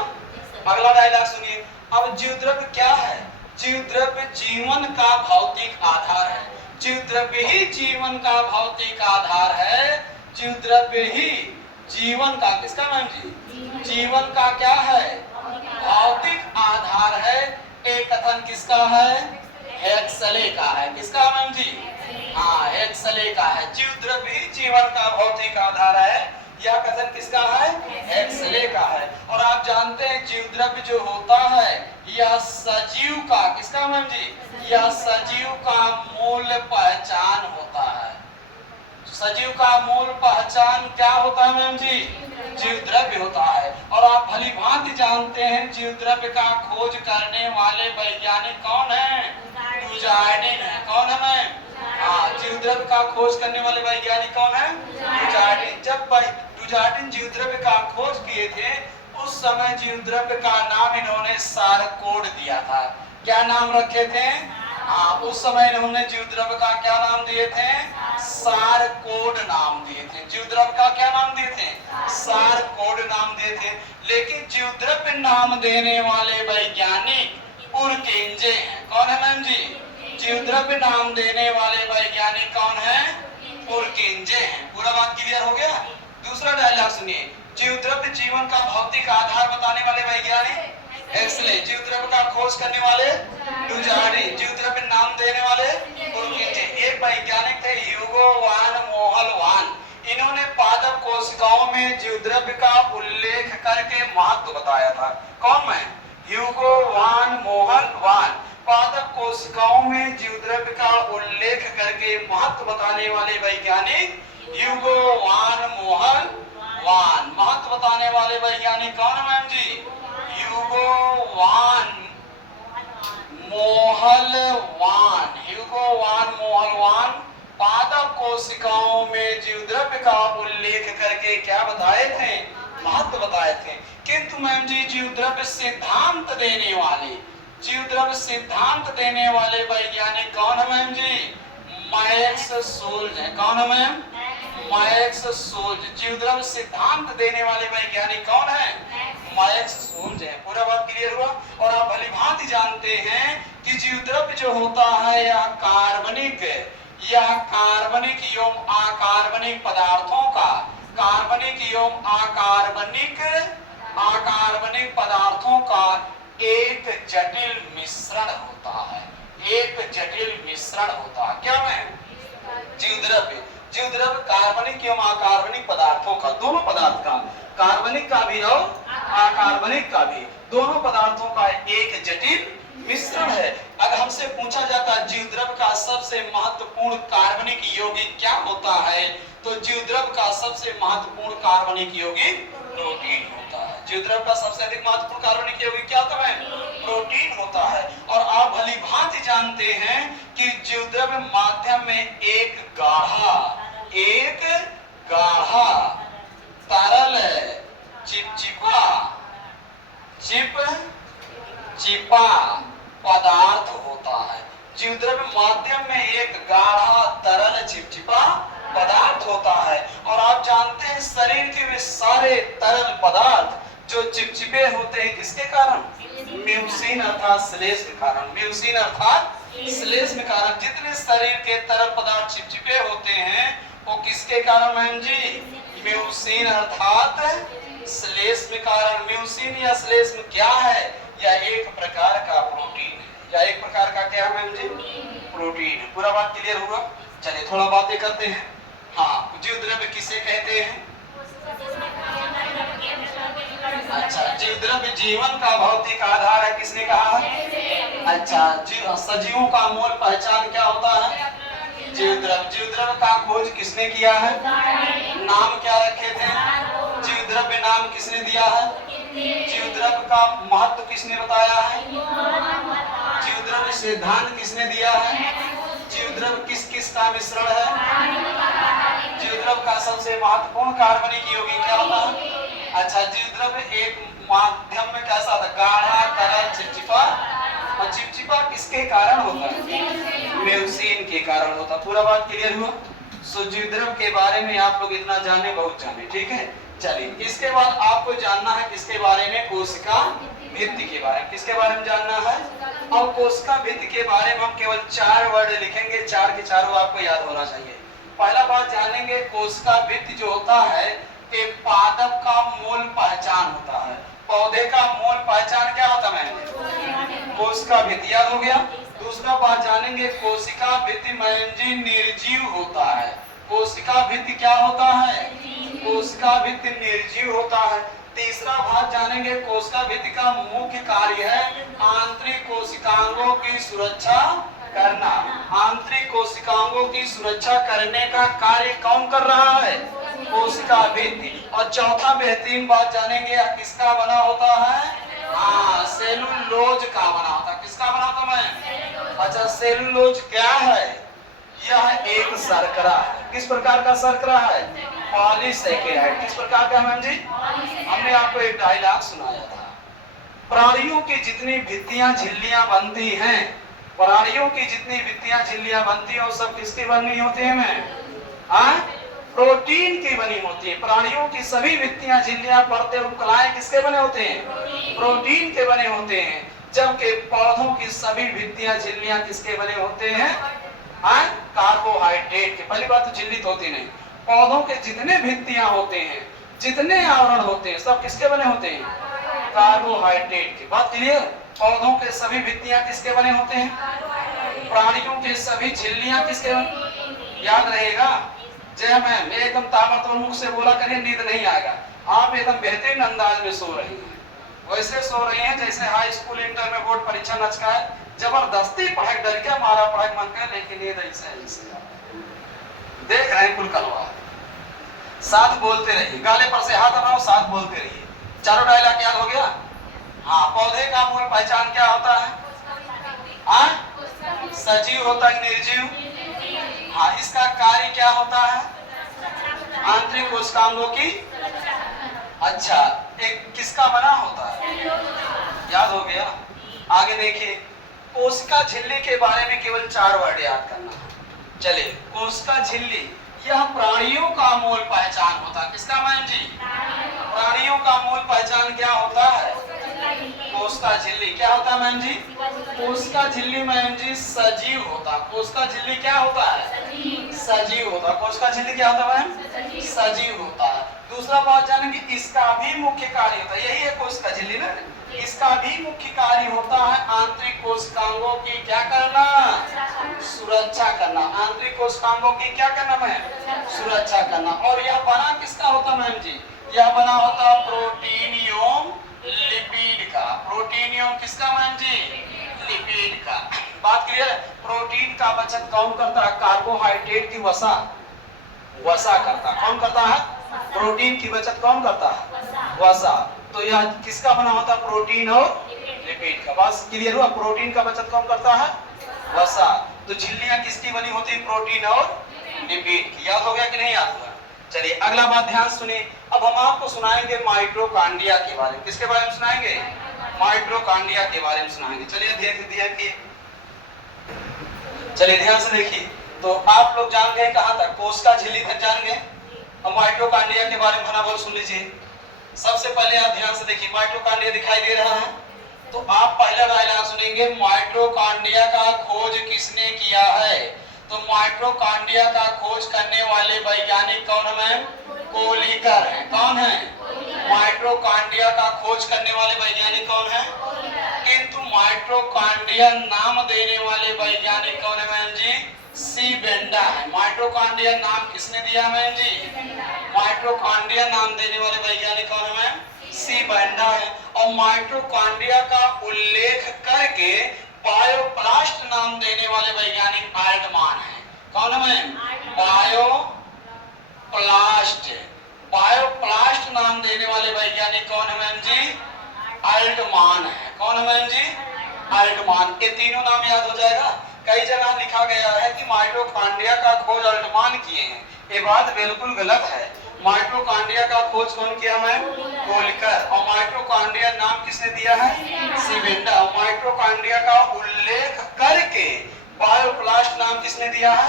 अगला डायलॉग सुनिए। अब जीव द्रव्य क्या है? जीव द्रव्य जीवन का भौतिक आधार है। जीव द्रव्य ही जीवन का भौतिक आधार है। जीव द्रव्य ही जीवन का, किसका मैम जी? जीवन का क्या है? भौतिक आधार है। एक कथन किसका है? हेक्सले का है। किसका मैम जी? हाँ, हेक्सले का है। जीव द्रव्य ही जीवन का भौतिक आधार है। यह कथन किसका है? हेक्सले का है। और आप जानते हैं जीव द्रव्य जो होता है यह सजीव का, किसका मैम जी? यह सजीव का मूल पहचान होता है। सजीव का मूल पहचान क्या होता है मैम जी? जीव द्रव्य होता है। और आप भली भांति जानते हैं जीव द्रव्य का खोज करने वाले वैज्ञानिक कौन है? ड्यूजार्डिन है। कौन है मैम? हाँ, जीव द्रव्य का खोज करने वाले वैज्ञानिक कौन है? ड्यूजार्डिन। जब ड्यूजार्डिन जीव द्रव्य का खोज किए थे उस समय जीव द्रव्य का नाम इन्होंने सारकोड दिया था। क्या नाम रखे थे? हाँ, उस समय इन्होंने जीव द्रव्य का क्या नाम दिए थे? सारकोड नाम दिए थे। जीव द्रव्य का क्या नाम दिए थे? सारकोड नाम दिए थे। लेकिन जीव द्रव्य नाम देने वाले वैज्ञानिक पुरकिंजे हैं। कौन है मैम जी? जीव द्रव्य नाम देने वाले वैज्ञानिक कौन है? पुरकिंजे हैं। पूरा बात क्लियर हो गया? दूसरा डायलॉग सुनिए। जीव द्रव्य जीवन का भौतिक आधार बताने वाले वैज्ञानिक हेक्सले। जीव द्रव्य का खोज करने वाले ड्यूजार्डिन। जीव द्रव्य नाम देने वाले पुरकिंजे। एक वैज्ञानिक थे ह्यूगो वान मोहलवान। इन्होंने पादप कोशिकाओं में जीव द्रव्य का उल्लेख करके महत्व बताया था। कौन मैं? ह्यूगो वान मोहलवान। पादप कोशिकाओं में जीव द्रव्य का उल्लेख करके महत्व बताने वाले वैज्ञानिक ह्यूगो वान मोहलवान। महत्व बताने वाले वैज्ञानिक कौन है मैम जी? ह्यूगो वान मोहलवान। ह्यूगो वान मोहलवान पादप कोशिकाओं में जीव द्रव्य का उल्लेख करके क्या बताए थे? महत्व बताए थे। किंतु मैम जी जीव द्रव्य सिद्धांत देने वाले वैज्ञानिक कौन है मैम जी? मैक्स सोल्ज है। कौन है मैम? Max Scholz. जीव द्रव्य सिद्धांत देने वाले वैज्ञानिक कौन है? मैक्स सोल्ज है। पूरा बात क्लियर हुआ? और आप भली भांति जानते हैं कि जीव द्रव्य जो होता है यह कार्बनिक एवं अकार्बनिक पदार्थों का अकार्बनिक पदार्थों का एक जटिल मिश्रण होता है। क्या मैं? जीव द्रव्य कार्बनिक एवं अकार्बनिक पदार्थों का, दोनों पदार्थ का, कार्बनिक का भी और अकार्बनिक का भी, दोनों पदार्थों का एक जटिल मिश्रण है। अगर हमसे पूछा जाता है जीव द्रव्य का सबसे महत्वपूर्ण कार्बनिक यौगिक क्या होता है, तो जीव द्रव्य का सबसे महत्वपूर्ण कार्बनिक यौगिक प्रोटीन होता है। जीव द्रव्य का सबसे अधिक महत्वपूर्ण कार्बनिक यौगिक क्या होता है? प्रोटीन होता है। और आप भली भांति जानते हैं कि जीव द्रव्य माध्यम में एक गाढ़ा तरल चिपचिपा पदार्थ होता है। जीव द्रव्य माध्यम में एक गाढ़ा तरल चिपचिपा पदार्थ होता है। और आप जानते हैं शरीर के वे सारे तरल पदार्थ जो चिपचिपे होते हैं किसके कारण? म्यूसिन अर्थात श्लेष्म के कारण। म्यूसिन अर्थात श्लेष्म के कारण। जितने शरीर के तरल पदार्थ चिपचिपे होते हैं वो किसके कारण बहन जी? म्यूसिन अर्थात श्लेष्म के कारण। म्यूसिन या श्लेष्म क्या है? यह एक प्रकार का प्रोटीन है। या एक प्रकार का क्या है जी? प्रोटीन है। पूरा बात क्लियर हुआ? चलिए थोड़ा बातें करते हैं। हाँ, जीव द्रव्य किसे कहते हैं? अच्छा, जीव द्रव्य जीवन का भौतिक आधार है, किसने कहा है? अच्छा, जीव सजीवों का मूल पहचान क्या होता है? जीव द्रव्य। जीव द्रव्य का खोज किसने किया है? नाम क्या रखे थे? जीव द्रव्य नाम किसने दिया है? जीव द्रव्य का महत्व किसने बताया है? जीव द्रव्य सिद्धांत किसने दिया है? जीव द्रव्य किस किस का मिश्रण है? जीव द्रव्य का सबसे महत्वपूर्ण कार्बनिक यौगिक क्या होता है? अच्छा, जीव द्रव्य एक माध्यम में कैसा था? गाढ़ा, तरल, चिपचिपा। और चिपचिपा किसके कारण होता है? म्यूसिन के कारण होता। पूरा बात क्लियर हुआ? सो जीव द्रव्य के बारे में आप लोग इतना जाने, बहुत जाने, ठीक है। चलिए इसके बाद आपको जानना है किसके बारे में? कोशिका भित्ति के बारे में। किसके बारे में जानना है? और कोशिका भित्ति के बारे में हम केवल 4 वर्ड लिखेंगे, 4 के चारों आपको याद होना चाहिए। पहला बात जानेंगे, कोशिका भित्ति जो होता है एक पादप का मूल पहचान होता है। पौधे का मूल पहचान क्या होता है? कोशिका भित्ति। याद हो गया? दूसरा बात जानेंगे, कोशिका भित्ति जी निर्जीव होता है। कोशिका भित्ति क्या होता है? कोशिका भित्ति निर्जीव होता है। तीसरा बात जानेंगे, कोशिका भित्ति का मुख्य कार्य है आंतरिक कोशिकांगों की सुरक्षा करना। आंतरिक कोशिकांगों की सुरक्षा करने का कार्य कौन कर रहा है? कोशिका भित्ति। और चौथा बेहतरीन बात जानेंगे, किसका बना होता है? हाँ, सेलुलोज का बना होता है। किसका बना होता है? अच्छा, सेलुलोज क्या है? यह एक शर्करा है। किस प्रकार का शर्करा है? पॉलीसैकेराइड। किस प्रकार का मैम जी? हमने आपको एक डायलॉग सुनाया था, प्राणियों की जितनी भित्तियां झिल्लियां बनती हैं, प्राणियों की जितनी भित्तियां झिल्लियां बनती हैं वो सब किसकी बनी होती है मैम? प्रोटीन की बनी होती है। प्राणियों की सभी भित्तियां झिल्लियां परतें उपकलाएं किसके बने होते हैं? प्रोटीन के बने होते हैं। जबकि पौधों की सभी भित्तियां झिल्लियां किसके बने होते हैं? कार्बोहाइड्रेट के। पहली बात तो झिल्ली तो होती नहीं। पौधों के जितने भित्तियां होते हैं, जितने आवरण होते हैं, सब किसके बने होते हैं? कार्बोहाइड्रेट के। बात क्लियर? पौधों के सभी भित्तियां किसके बने होते हैं? प्राणियों के सभी झिल्लियां किसके बने? याद रहेगा? जय मैम, एकदम ताबड़तोड़ मुख से बोला करिए, नींद नहीं आएगा। आप एकदम बेहतरीन अंदाज में सो रही हैं, वैसे सो रही हैं जैसे हाई स्कूल इंटर में बोर्ड परीक्षा नचका है, जबरदस्ती पढ़ाई, डर के मारा पढ़ाई मन कर, लेकिन नींद ऐसे देख रहे हैं कुल कलवा। साथ बोलते रहिए, गाले पर से हाथ हटाओ, साथ बोलते रहिए। चारों डायलॉग याद हो गया? हाँ, पौधे का मूल पहचान क्या होता है? सजीव होता है, निर्जीव? हाँ, इसका कार्य क्या होता है? आंतरिक कोशिकांगों की। अच्छा, एक किसका बना होता है? याद हो गया? आगे देखिए, कोशिका झिल्ली के बारे में केवल 4 वर्ड याद करना है। चलिए, कोशिका झिल्ली यह प्राणियों का मूल पहचान होता है। किसका मैम जी? प्राणियों का मूल पहचान क्या होता है? कोशिका झिल्ली क्या होता है मैम जी? कोशिका झिल्ली मैम जी सजीव होता। कोशिका झिल्ली क्या होता है? सजीव होता। कोशिका झिल्ली क्या होता है मैम? सजीव होता है। दूसरा बात जानेंगे, इसका भी मुख्य कार्य होता है, यही है कोशिका झिल्ली ना, इसका भी मुख्य कार्य होता है आंतरिक कोशिकांगों की क्या करना? सुरक्षा करना। आंतरिक कोशिकांगों की क्या करना मैम? सुरक्षा करना। और यह बना किसका होता मैम जी? यह बना होता प्रोटीन एवं लिपिड का। प्रोटीन एवं किसका मैम जी? लिपिड का। बात क्लियर है? प्रोटीन का बचत कौन करता है? कार्बोहाइड्रेट की वसा करता। कौन करता है? प्रोटीन की बचत कौन करता है? वसा। तो यह किसका बना होता है? प्रोटीन और लिपिड का। बात क्लियर हुआ? प्रोटीन का बचत कौन करता है? वसा। तो झिल्लियां किसकी बनी होती है? प्रोटीन और लिपिड की। याद हो गया कि नहीं याद हुआ? चलिए अगला बात ध्यान सुनिए। अब हम आपको सुनाएंगे माइटोकॉन्ड्रिया के बारे में। किसके बारे में सुनाएंगे? माइटोकॉन्ड्रिया के बारे में सुनाएंगे। चलिए धीरे धीरे, चलिए ध्यान से देखिए। तो आप लोग जान गए कहां तक, कोशिका झिल्ली तक जान गए। अब माइटोकॉन्ड्रिया के बारे में भला बहुत सुन लीजिए। सबसे पहले आप ध्यान से देखिए, माइटोकॉन्ड्रिया दिखाई दे रहा है, तो आप पहला डायलॉग सुनेंगे, माइटोकॉन्ड्रिया का खोज किसने किया है। तो माइटोकॉन्ड्रिया का खोज करने वाले वैज्ञानिक कौन है? कोलिकर हैं। कौन है? माइटोकॉन्ड्रिया का खोज करने वाले वैज्ञानिक कौन है? किंतु माइटोकॉन्ड्रिया नाम देने वाले वैज्ञानिक कौन है मैम जी? सी बेंडा है। माइटोकॉन्ड्रिया नाम किसने दिया मैम जी? माइटोकॉन्ड्रिया नाम देने वाले वैज्ञानिक कौन है मैम? सी बेंडा है। और माइटोकॉन्ड्रिया का उल्लेख करके बायोप्लास्ट नाम देने वाले वैज्ञानिक आल्टमान है। कौन है मैम? बायोप्लास्ट। बायोप्लास्ट नाम देने वाले वैज्ञानिक कौन है मैम जी? आल्टमान है। कौन है मैम जी? आल्टमान। ये तीनों नाम याद हो जाएगा। कई जगह लिखा गया है कि माइटोकॉन्ड्रिया का खोज आल्टमान किए हैं, ये बात बिल्कुल गलत है। माइटोकॉन्ड्रिया का खोज कौन किया मैम? कोलिकर। और माइटोकॉन्ड्रिया नाम किसने दिया है? सी बेंडा। माइटोकॉन्ड्रिया का उल्लेख करके बायोप्लास्ट नाम किसने दिया है?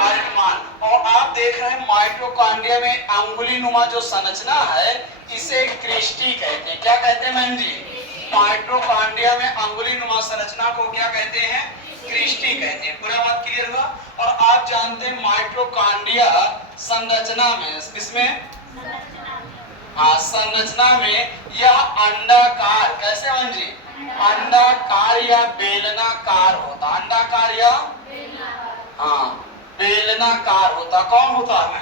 आल्टमान। और आप देख रहे हैं माइटोकॉन्ड्रिया में अंगुली नुमा जो संरचना है इसे क्रिस्टी कहते हैं। क्या कहते हैं मैम जी? माइटोकॉन्ड्रिया में अंगुली नुमा संरचना को क्या कहते हैं? क्रिस्टी कहते हैं। पूरा बात क्लियर हुआ। और आप जानते हैं माइटोकॉन्ड्रिया संरचना में, किसमें? हाँ, संरचना में यह अंडाकार, कैसे मैम जी? अंडाकार या बेलनाकार होता। अंडाकार या हाँ बेलनाकार होता। कौन होता है?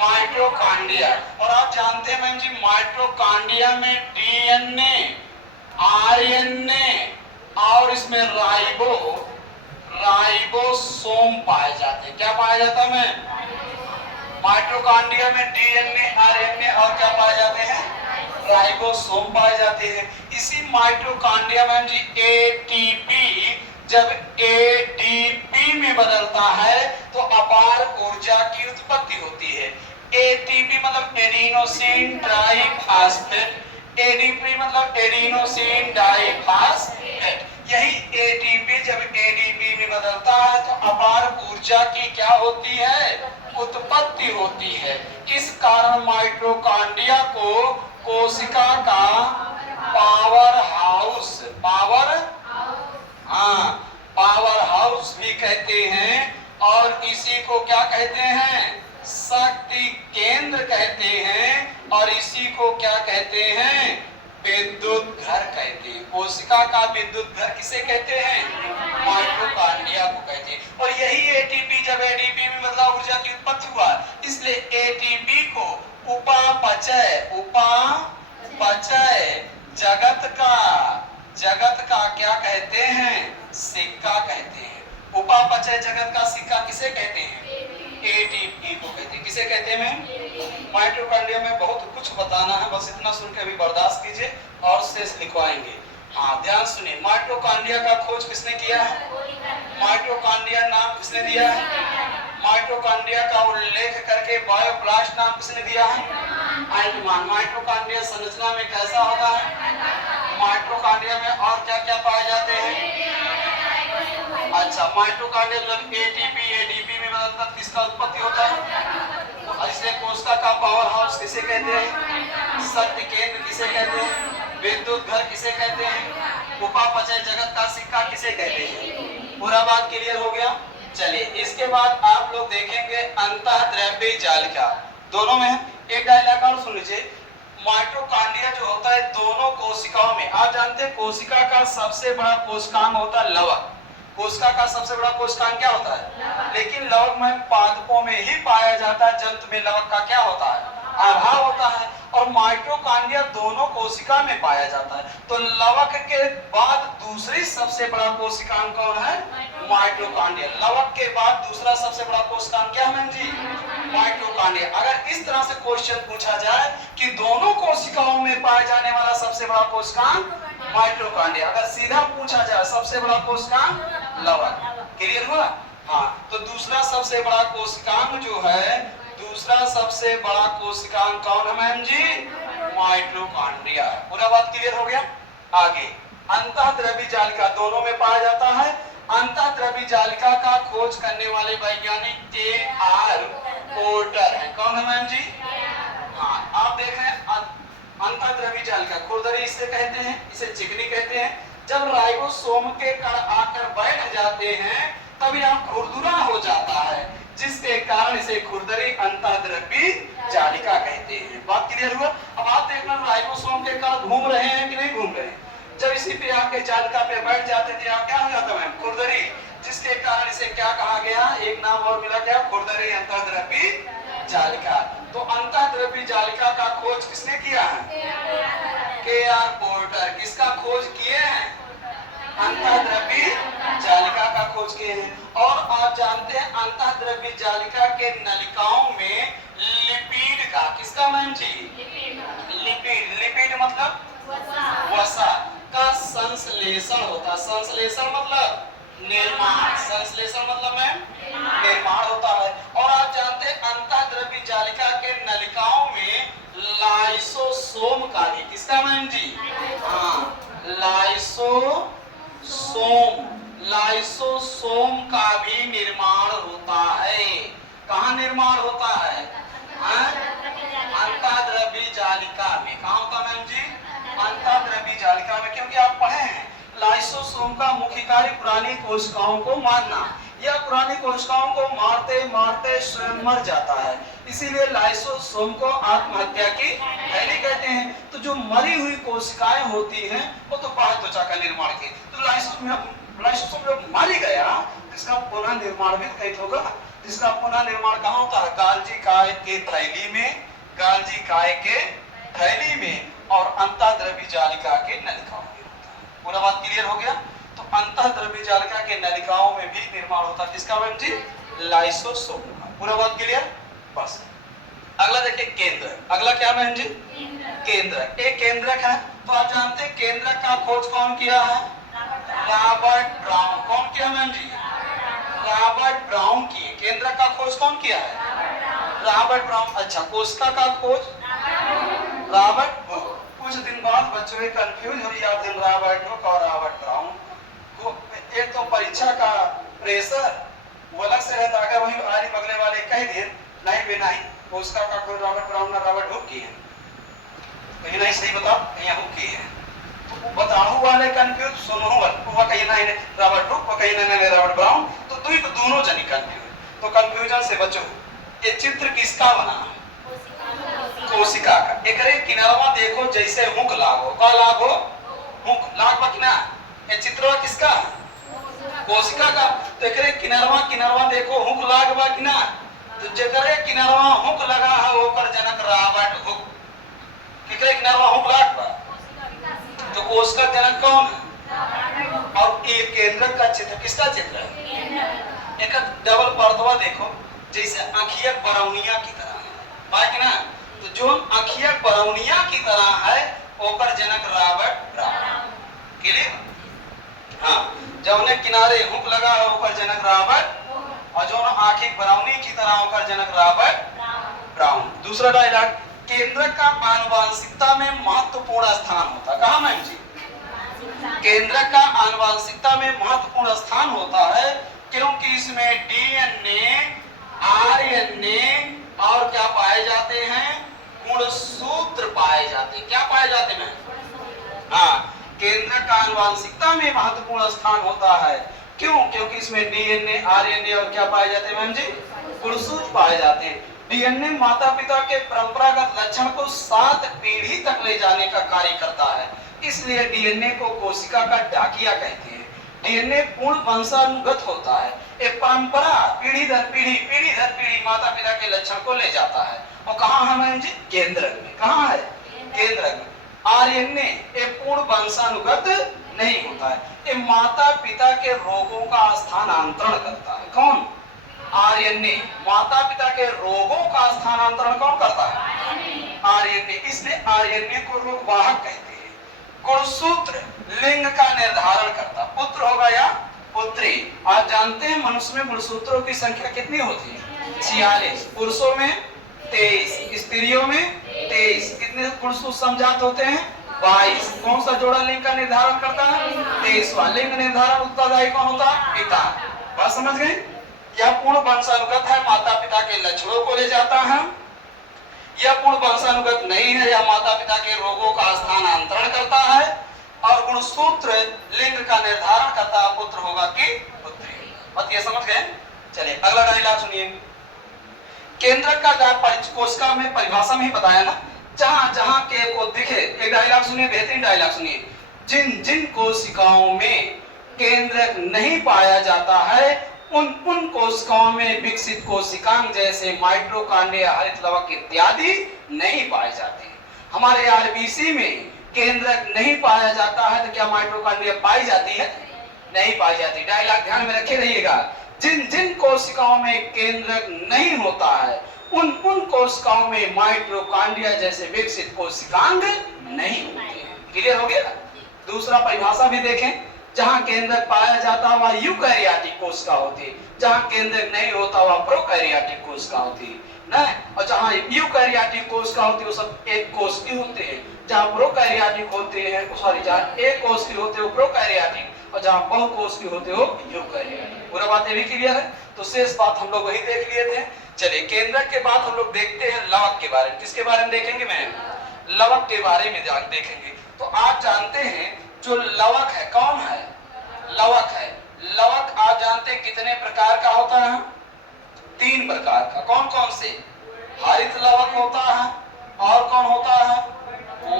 माइटोकॉन्ड्रिया। और आप जानते हैं मैम जी माइटोकॉन्ड्रिया में डीएनए, आरएनए और इसमें राइबोसोम पाए जाते हैं। क्या पाया जाता है? माइटोकॉन्ड्रिया में डीएनए, आरएनए और क्या पाए जाते हैं? राइबोसोम पाए जाते हैं। इसी माइटोकॉन्ड्रिया में जी एटीपी जब एडीपी में बदलता है तो अपार ऊर्जा की उत्पत्ति होती है। एटीपी मतलब एडिनोसिन ट्राइफॉस्फेट, एडीपी मतलब एडिनोसिन डाइफॉस्फेट। यही एटीपी जब एडीपी में बदलता है तो अपार ऊर्जा की क्या होती है? उत्पत्ति होती है। इस कारण माइटोकॉन्ड्रिया को कोशिका का पावर हाउस भी कहते हैं। और इसी को क्या कहते हैं? शक्ति केंद्र कहते हैं। और इसी को क्या कहते हैं? विद्युत घर कहते हैं। कोशिका का विद्युत घर किसे कहते हैं? माइटोकॉन्ड्रिया को कहते हैं। और यही एटीपी जब एडीपी में बदला ऊर्जा की उत्पत्ति हुआ, इसलिए एटीपी को उपापचय जगत का क्या कहते हैं? सिक्का कहते हैं। उपापचय जगत का सिक्का किसे कहते हैं? एटीपी को कहते हैं। किसे कहते हैं? माइटोकॉन्ड्रिया में बहुत कुछ बताना है, बस इतना सुन के अभी बर्दाश्त कीजिए और शेष लिखवाएंगे। हाँ ध्यान सुनिए, माइटोकॉन्ड्रिया का खोज किसने किया है? माइटोकॉन्ड्रिया नाम किसने दिया है? माइटोकॉन्ड्रिया का उल्लेख करके बायोप्लास्ट नाम किसने दिया है? आल्टमान। माइटोकॉन्ड्रिया संरचना में कैसा होता है? माइटोकॉन्ड्रिया में और क्या क्या पाए जाते हैं? अच्छा, माइटोकॉन्ड्रिया जब एटीपी एडीपी में बदलता है किसका उत्पत्ति होता है? इसलिए कोशिका का पावर हाउस किसे कहते हैं? शक्ति केंद्र किसे कहते हैं? विद्युत घर किसे कहते हैं? उपापचय जगत का सिक्का किसे कहते हैं? पूरा बात क्लियर हो गया। चलिए इसके बाद आप लोग देखेंगे अंतःद्रव्य जालिका। दोनों में एक डायलॉग और सुन लीजिए। माइटोकॉन्ड्रिया जो होता है दोनों कोशिकाओं में, आप जानते हैं कोशिका का सबसे बड़ा कोशिकांग होता है लवक। कोशिका का सबसे बड़ा कोशिकांग क्या होता है? लेकिन लवक में पादपों में ही पाया जाता है। जंतु में लवक का क्या होता है? अभाव होता है। और माइटोकॉन्ड्रिया दोनों कोशिका में पाया जाता है। तो लवक के बाद दूसरी सबसे बड़ा कोशिकांग कौन है? माइटोकॉन्ड्रिया। लवक के बाद दूसरा सबसे बड़ा कोशिकांग क्या है मैम जी? माइटोकॉन्ड्रिया। अगर इस तरह से क्वेश्चन पूछा जाए कि दोनों कोशिकाओं में पाए जाने वाला सबसे बड़ा कोशिकांग माइटोकॉन्ड्रिया, अगर सीधा पूछा जाए सबसे बड़ा कोशिकांग लवक। क्लियर हुआ? हाँ, तो दूसरा सबसे बड़ा कोशिकांग जो है, दूसरा सबसे बड़ा कोशिकांग कौन है मैम जी? माइटोकॉन्ड्रिया। पूरा बात क्लियर हो गया। आगे अंतःद्रव्य जालिका दोनों में पाया जाता है। अंतःद्रव्य जालिका का खोज करने वाले वैज्ञानिक के.आर. पोर्टर है। कौन है मैम जी? हाँ, आप देख रहे हैं अंतःद्रव्य जालिका, खुरदरी इसे कहते हैं, इसे चिकनी कहते हैं। जब राइबोसोम के कण आकर बैठ जाते हैं तब यह खुरदुरा हो जाता है, जिसके कारण इसे खुरदरी अंतःद्रव्य जालिका कहते हैं। बात क्लियर हुआ? अब आप देखना राइबोसोम के कण घूम रहे हैं कि नहीं घूम रहे हैं? जब इसी पे आके जालिका पे बैठ जाते थे क्या हो जाता है? खुरदरी, जिसके कारण इसे क्या कहा गया? एक नाम और मिला क्या? खुरदरी अंतःद्रव्य जालिका। तो अंतःद्रव्य जालिका का खोज किसने किया है? के.आर. पोर्टर। किसका खोज किए हैं? अंतःद्रव्य जालिका का खोज किए हैं। और आप जानते हैं अंतःद्रव्य जालिका के नलिकाओं में लिपिड का, किसका मैम जी? लिपिड। लिपिड मतलब वसा का संश्लेषण होता। संश्लेषण मतलब निर्माण। संश्लेषण मतलब मैम निर्माण होता है। और आप जानते हैं अंतःद्रव्य जालिका के नलिकाओं में लाइसोसोम का भी, किसका मैम जी? हाँ, लाइसोसोम का भी निर्माण होता है। कहाँ निर्माण होता है? अंतःद्रव्य जालिका में। कहाँ होता मैम जी? अंतःद्रव्य जालिका में। क्योंकि आप पढ़े हैं लाइसोसोम का मुख्य कार्य पुरानी कोशिकाओं को मारना। यह पुरानी कोशिकाओं को मारते मारते स्वयं मर जाता है, इसीलिए लाइसोसोम को आत्महत्या की थैली कहते हैं। तो जो मरी हुई कोशिकाएं होती हैं वो तो बाह्य त्वचा का निर्माण की। तो लाइसोसोम जब मारी गया तो इसका पुनः निर्माण भी कैसे होगा? जिसका पुनः निर्माण कहाँ होता है? गाल्जी काय के थैली में, गाल्जी काय के थैली में और अंतःद्रव्य जालिका के नलिकाओं में होता है। पूरा बात क्लियर हो गया? तो अंतःद्रव्य जालिका के नलिकाओं में भी निर्माण होता है। किसका मैम जी? लाइसोसोम का। पूरा बात क्लियर? बस अगला देखिए केंद्र। अगला क्या मैम जी? केंद्र। एक केंद्रक है। तो आप जानते हैं केंद्रक का खोज कौन किया है? Robert brown. कौन किया मैम जी? रॉबर्ट ब्राउन किए। केंद्रक का खोज कौन किया है? Robert brown. अच्छा, कोशिका का खोज रॉबर्ट हुक। कुछ दिन बाद बच्चों में कंफ्यूज हो जाते हैं रॉबर्ट हुक और रॉबर्ट ब्राउन। एक तो परीक्षा का प्रेशर वो अलग से रहता है, वही आरी बगले वाले कह दिए नहीं भी नहीं, कोशिका का खोज रॉबर्ट ब्राउन और रॉबर्ट हुक किए। कहीं नहीं सही बताओ, कहीं हुक किए हैं। तो बताओ वाले कंफ्यूज, सुनो वो कहीं नहीं रॉबर्ट हुक, वो कहीं नहीं रॉबर्ट ब्राउन। तो दोनों जनी कंफ्यूज। तो कंफ्यूजन से बचो। ये चित्र किसका बना? कोशिका का। एकरे किनारवा देखो जैसे हुक लागो। का लागो? हुक लागबा कि ना? ये चित्रवा किसका? कोशिका का। तो एकरे किनारवा देखो हुक लागबा कि ना? तो जेकरे किनारवा हुक लगा है ओकर जनक रॉबर्ट हुक। केकरे किनारवा हुक लागबा? तो कोशिका जनक कौन है? और ये केंद्रक का चित्र किसका चित्र है? एक डबल परतवा देखो जैसे आँखिया बरौनिया की तरह है, बाकी ना? तो जो आँखिया बरौनिया की तरह है ओकर जनक रॉबर्ट ब्राउन। क्लियर? हाँ, जब उन्हें किनारे हुक लगा है ओकर जनक रॉबर्ट, और जो आँखी बरौनी की तरह ओकर जनक रॉबर्ट ब्राउन। दूसरा डायलॉग, केंद्रक का आनुवंशिकता में महत्वपूर्ण स्थान होता। कहाँ मैम जी? केंद्रक का आनुवंशिकता में महत्वपूर्ण स्थान होता है क्योंकि इसमें डीएनए, आरएनए और क्या पाए जाते हैं? गुणसूत्र पाए जाते हैं। क्या पाए जाते हैं? हाँ, केंद्रक का आनुवंशिकता में महत्वपूर्ण स्थान होता है। क्यों? क्योंकि इसमें डीएनए, आरएनए और क्या पाए जाते हैं मैम जी? गुणसूत्र पाए जाते हैं। डीएनए माता पिता के परंपरागत लक्षण को 7 पीढ़ी तक ले जाने का कार्य करता है, इसलिए डीएनए को कोशिका का डाकिया कहते हैं। डीएनए पूर्ण वंशानुगत होता है। एक परंपरा पीढ़ी दर पीढ़ी माता पिता के लक्षण को ले जाता है। और कहाँ है मैम जी? केंद्रक में। कहाँ है? केंद्रक में। आरएनए एक पूर्ण वंशानुगत नहीं होता है, ये माता पिता के रोगों का स्थानांतरण करता है। कौन? आरएनए। माता पिता के रोगों का स्थानांतरण कौन करता है? आरएनए। इसलिए आरएनए को रोगवाहक कहते हैं। गुणसूत्र लिंग का निर्धारण करता, पुत्र होगा या पुत्री। आप जानते हैं मनुष्य में गुणसूत्रों की संख्या कितनी होती है? 46। पुरुषों में 23, स्त्रियों में 23। कितने गुणसूत्र समझात होते हैं? 22। कौन सा जोड़ा लिंग का निर्धारण करता है? 23वां। लिंग निर्धारण उत्तरदायी कौन होता है? पिता। बात समझ गए? यह पूर्ण वंशानुगत है, माता पिता के लक्षणों को ले जाता है। यह पूर्ण वंशानुगत नहीं है, यह माता पिता के रोगों का स्थानांतरण करता है। और गुणसूत्र लिंग का निर्धारण करता है, पुत्र होगा कि पुत्री। बात ये समझ गए? चलिए अगला डायलॉग सुनिए। केंद्रक का कोशिका में परिभाषा में ही बताया ना, जहां जहां के को दिखे। एक डायलॉग सुनिए, बेहतरीन डायलॉग सुनिए। जिन जिन कोशिकाओं में केंद्रक नहीं पाया जाता है, उन कोशिकाओं में विकसित कोशिकांग जैसे माइटोकॉन्ड्रिया, हरित लवक इत्यादि नहीं पाए जाते। हमारे आरबीसी में केंद्रक नहीं पाया जाता है, तो क्या माइटोकॉन्ड्रिया पाई जाती है? नहीं पाई जाती। डायलॉग ध्यान में रखे रहिएगा। जिन जिन कोशिकाओं में केंद्रक नहीं होता है, उन कोशिकाओं में माइटोकॉन्ड्रिया जैसे विकसित कोशिकांग नहीं होते हैं। क्लियर हो गया? दूसरा परिभाषा भी देखें। जहां केंद्रक पाया जाता है वह यूकैरियोटिक कोशिका होती है, जहां केंद्रक नहीं होता वह प्रोकैरियोटिक कोशिका होती है ना। और जहां यूकैरियोटिक कोशिका होती है वो सब एक कोश की होते हैं, जहां प्रोकैरियोटिक होते हैं, सॉरी, जहां एक कोश की होते हैं वो प्रोकैरियोटिक, और जहां बहुकोश की होते हो यूकैरियोटिक। पूरा बात ये भी क्लियर है? तो शेष बात हम लोग वही देख लिए थे। चलिए केंद्रक के बाद हम लोग देखते हैं लवक के बारे में। किसके बारे में देखेंगे? मैं लवक के बारे में देखेंगे। तो आप जानते हैं जो लवक है, कौन है? लवक है। लवक आप जानते हैं कितने प्रकार का होता है? 3 प्रकार का। कौन कौन से? हरित लवक होता है, और कौन होता है?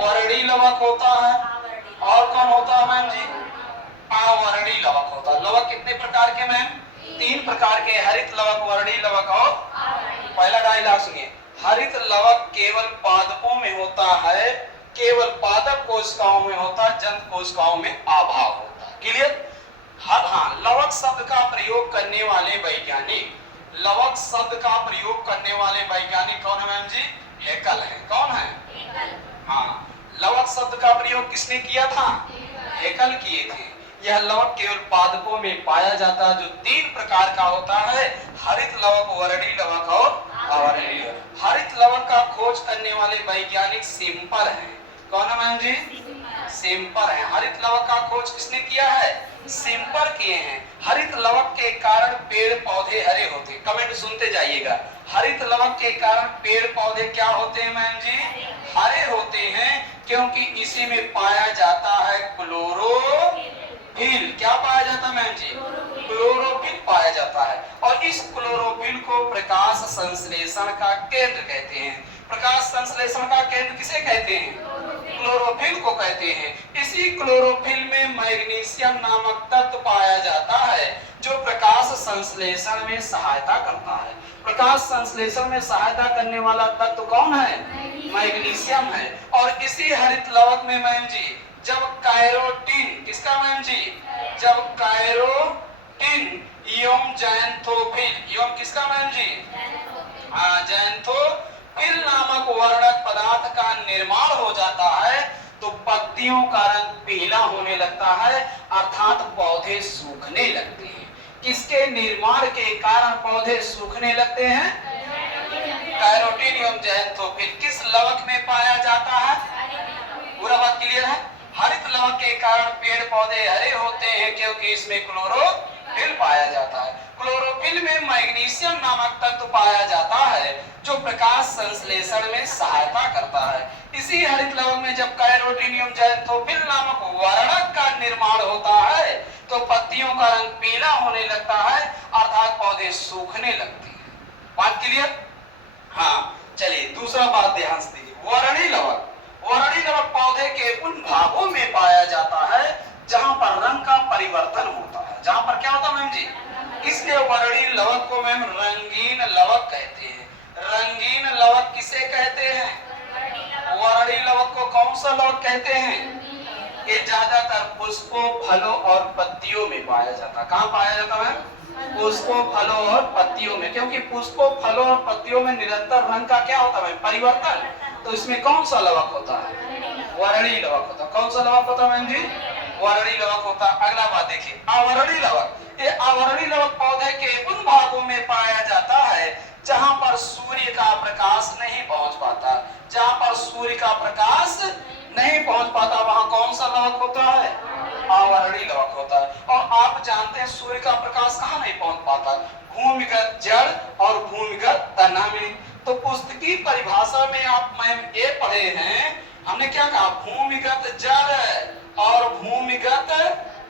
वर्णी लवक होता है, और कौन होता है मैम जी? आवर्णी लवक होता है। लवक कितने प्रकार के मैम? 3 प्रकार के, हरित लवक, वर्णी लवक और पहला डायलॉग सुनिए। हरित लवक केवल पादपों में होता है, केवल पादप कोशिकाओं में होता है, जंतु कोशिकाओं में अभाव होता है। क्लियर? हाँ, लवक शब्द का प्रयोग करने वाले वैज्ञानिक, लवक शब्द का प्रयोग करने वाले वैज्ञानिक कौन है मैम जी? हेकल है। कौन है? हाँ, लवक शब्द का प्रयोग किसने किया था? हेकल किए थे। यह लवक केवल पादपों में पाया जाता है, जो 3 प्रकार का होता है, हरित लवक, वर्णी लवक और आवर्णी लवक। हरित लवक का खोज करने वाले वैज्ञानिक सिंपर हैं। कौन है मैम जी? सिंपर है। हरित लवक का खोज किसने किया है? सिंपर किए हैं। हरित लवक के कारण पेड़ पौधे हरे होते। कमेंट सुनते जाइएगा। हरित लवक के कारण पेड़ पौधे क्या होते हैं मैम जी? हरे होते हैं, क्योंकि इसी में पाया जाता है क्लोरोफिल। क्या पाया जाता है मैम जी? क्लोरोफिल पाया जाता है। और इस क्लोरोफिल को प्रकाश संश्लेषण का केंद्र कहते हैं। प्रकाश संश्लेषण का केंद्र किसे कहते हैं? क्लोरोफिल को कहते हैं। इसी क्लोरोफिल में मैग्नीशियम नामक तत्व पाया जाता है, जो प्रकाश संश्लेषण में सहायता करता है। प्रकाश संश्लेषण में सहायता करने वाला तत्व कौन है? मैग्नीशियम है। और इसी हरित लवक में मैम जी जब कैरोटीन, किसका मैम जी? जब कैरोटीन एवं जैंथोफिल, एवं किसका मैम जी? जैंथोफिल नामक वर्णक पदार्थ का निर्माण हो जाता है, तो पत्तियों का रंग पीला होने लगता है, अर्थात पौधे सूखने लगते हैं। किसके निर्माण के कारण पौधे सूखने लगते हैं? कैरोटीन एवं जैंथोफिल। किस लवक में पाया जाता है? पूरा बात क्लियर है? हरित लवक के कारण पेड़ पौधे हरे होते हैं, क्योंकि इसमें क्लोरोफिल पाया जाता है। क्लोरोफिल में मैग्नीशियम नामक तत्व पाया जाता है, जो प्रकाश संश्लेषण में सहायता करता है। इसी हरित लवक में जब कैरोटीन एवं जैंथोफिल नामक वर्णक का निर्माण होता है, तो पत्तियों का रंग पीला होने लगता है, अर्थात पौधे सूखने लगते हैं। बात क्लियर? हाँ, चलिए दूसरा बात ध्यान से दीजिए। वर्णी लवक। वर्णी लवक पौधे के उन भागों में पाया जाता है जहां पर रंग का परिवर्तन होता है। जहां पर क्या होता है मैम जी? इसलिए वर्णी लवक को मैम रंगीन लवक कहते हैं। रंगीन लवक किसे कहते हैं? वर्णी लवक को कौन सा लवक कहते हैं? ये ज्यादातर पुष्पों, फलों और पत्तियों में पाया जाता है। कहाँ पाया जाता है? पुष्पों, फलों और पत्तियों में। क्योंकि पुष्पों, फलों और पत्तियों में निरंतर रंग का क्या होता है? परिवर्तन। तो इसमें कौन सा लवक होता है? वर्णी लवक होता है। कौन सा लवक होता है मैम जी? वर्णी लवक होता है। अगला बात देखिए, आवर्णी लवक। ये आवर्णी लवक पौधे के उन भागों में पाया जाता है जहां पर सूर्य का प्रकाश नहीं पहुंच पाता, जहां पर सूर्य का प्रकाश नहीं पहुंच पाता, वहां कौन सा लवक होता है? आवरणीय लवक होता है। और आप जानते हैं सूर्य का प्रकाश कहाँ नहीं पहुंच पाता? भूमिगत जड़ और भूमिगत तना में। तो पुस्तकीय परिभाषा में आप मैं ये पढ़े हैं, हमने क्या कहा? भूमिगत जड़ और भूमिगत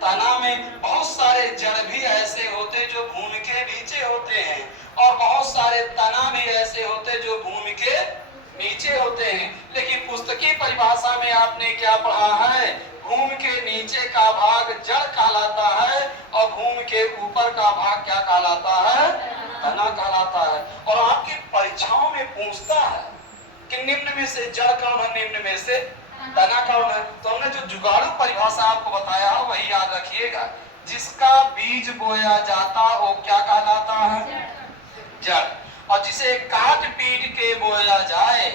तना में। बहुत सारे जड़ भी ऐसे होते जो भूमि के नीचे होते हैं और बहुत सारे तना भी ऐसे होते जो भूमि के नीचे होते हैं। लेकिन पुस्तकीय परिभाषा में आपने क्या पढ़ा है? भूमि के नीचे का भाग जड़ कहलाता है और भूमि के ऊपर का भाग क्या कहलाता है? तना कहलाता है। और आपकी परीक्षाओं में पूछता है कि निम्न में से जड़ कौन है, निम्न में से तना कौन है? तो हमने जो जुगाड़ू परिभाषा आपको बताया है वही याद रखिएगा। जिसका बीज बोया जाता वो क्या कहलाता है? जड़। और जिसे काट पीट के बोया जाए,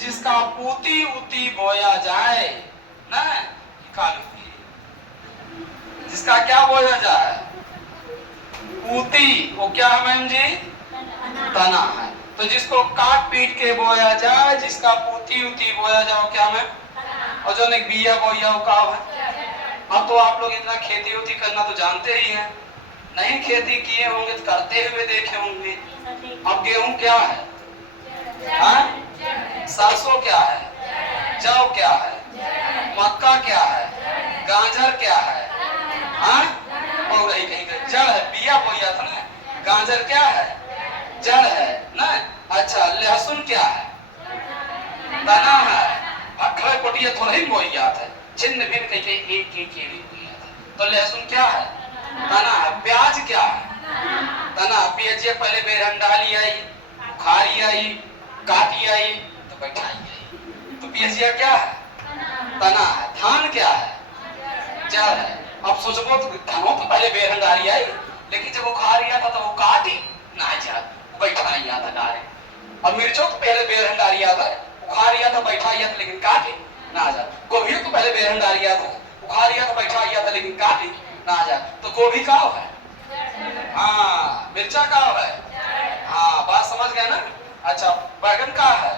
जिसका पूती उती बोया जाए ना, जिसका क्या बोया जाए? पूती, वो क्या है मैम जी? तना है। तो जिसको काट पीट के बोया जाए, जिसका पूती उती बोया जाए, क्या है? और जो ने बिया बोया वो का है? अब तो आप लोग इतना खेती उती करना तो जानते ही हैं, नहीं खेती किए होंगे तो करते हुए देखे होंगे। अब गेहूं क्या है? सरसों क्या है? जौ क्या है? मक्का क्या है? गाजर क्या है? जड़ है, बिया बोया था ना। गाजर क्या है? जड़ है ना। अच्छा, लहसुन क्या है? तना है। अखर कोटिया थोड़ा ही बोया था, छिन्न भिन्न कहीं एक तो लहसुन क्या है? तना है। प्याज क्या है? तना। प्याजिया पहले बेरहन डाली आई, बुखारी आई, काटी आई तो बैठाई आई, तो प्याजिया क्या है? तना है। धान क्या है? जड़ है। अब सोचो तो धानों तो पहले बेरहन डाली आई, लेकिन जब बुखारी आता तो वो काटी ना जा बैठाई आता डाले। अब मिर्चों तो पहले बेरहन डाली आता, बुखारी आता बैठाई आता, लेकिन काटी ना जा। गोभी तो पहले बेरहन डाली आता, बुखारी आता बैठाई आता, लेकिन काटी ना जा। तो गोभी का है? हाँ। मिर्चा का है? हाँ, बात समझ गए ना। अच्छा, बैगन का है?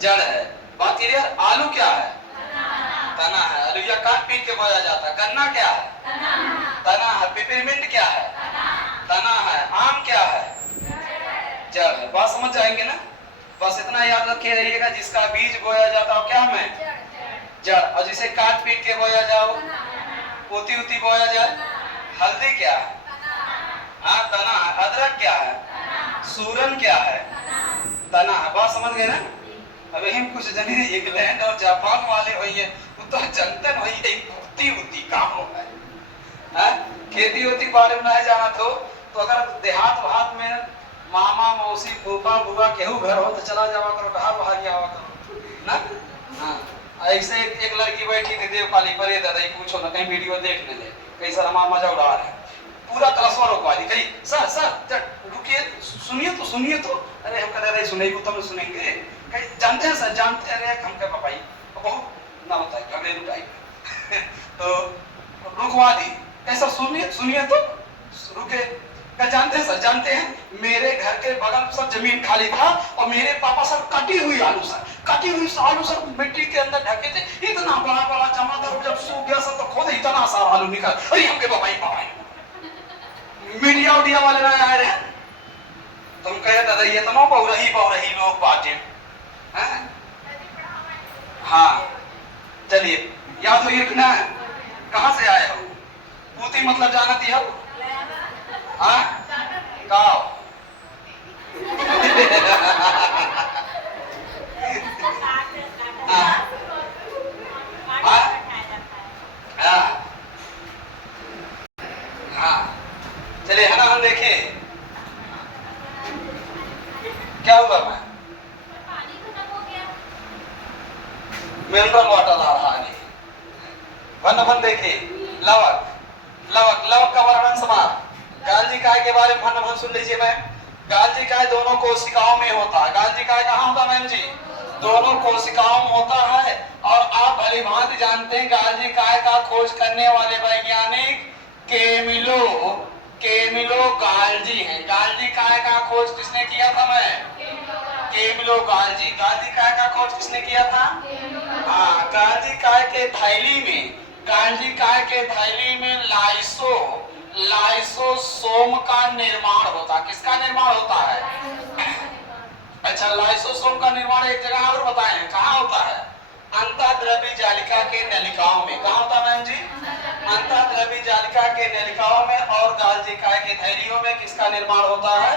जड़ है। बात क्लियर। आलू क्या है? तना है। आलू या काट पीट के बोया जाता है। गन्ना क्या है? तना है। पिपरमिंट क्या है? तना है। आम क्या है? जड़ है। बात समझ जाएंगे ना। बस इतना याद रखे रहिएगा, जिसका बीज बोया जाता है क्या है? जड़। और जिसे काट पीट के बोया जाओ, पोती उती बोया जाए। हल्दी क्या है? हाँ, तना है। अदरक क्या है? सूरन क्या है? तना है। बात समझ गए ना। अब यही कुछ जने इंग्लैंड और जापान वाले हुई है, तो जनता वही एक पोती उती काम हो है। खेती होती बारे में नहीं जाना तो अगर देहात भात में मामा मौसी फूफा बुआ केहू घर हो तो चला जावा करो, ढहार बहार आवा करो ना। हाँ, ऐसे एक लड़की बैठी थी देवकाली पर, ये दादा पूछो ना, कहीं वीडियो देखने ले, कहीं सर हमारा मजा उड़ा रहे हैं, पूरा क्लासवा रोकवा दी। कहीं सर सर रुकिए, सुनिए तो। अरे हम कह रहे सुनेगी तो हम सुनेंगे। कहीं जानते हैं सर? जानते हैं। अरे हम क्या पापाई बहुत ना होता है घबरेलू टाइप तो रुकवा दी। कैसा? सुनिए तो रुके। क्या जानते हैं सर? जानते हैं, मेरे घर के बगल सब जमीन खाली था और मेरे पापा सर कटी हुई आलू सर मिट्टी के अंदर ढके थे, इतना बड़ा जमा था, जब सूख गया सर तो खोद इतना सारा आलू निकल। अरे हमके पापा मीडिया उडिया वाले ना आए रहे, तुम कहे दादा ये तो बहुरही लोग बाटे हैं। हाँ, चलिए याद हो कि ना, कहाँ से आए हो? पूती मतलब जानती हो? हाँ, काओ हाँ, चलिए है ना। हम देखें क्या हुआ। मैं मिनरल वाटर आ रहा है। भन देखिए, लवक का वर्णन समाप्त। गालजी काय के बारे में भन सुन लीजिए मैम। गालजी काय दोनों कोशिकाओं में होता है। गालजी काय कहाँ होता मैम जी? दोनों कोशिकाओं में होता है। और आप भली भांति जानते हैं गालजी काय का खोज करने वाले वैज्ञानिक केमिलो गालजी हैं। गालजी काय का खोज किसने किया था? मैं केवलो गाल्जी। गाल्जी काय का खोज किसने किया था? हाँ, गाल्जी काय के थैली में, गाल्जी काय के थैली में लाइसोसोम का निर्माण होता। किसका निर्माण होता है? अच्छा, लाइसोसोम का निर्माण एक जगह और बताए हैं, कहाँ होता है? अंतःद्रव्य जालिका के नलिकाओं में। कहाँ होता है जी? अंतःद्रव्य जालिका के नलिकाओं में और गाल्जी काय के थैलियों में किसका निर्माण होता है?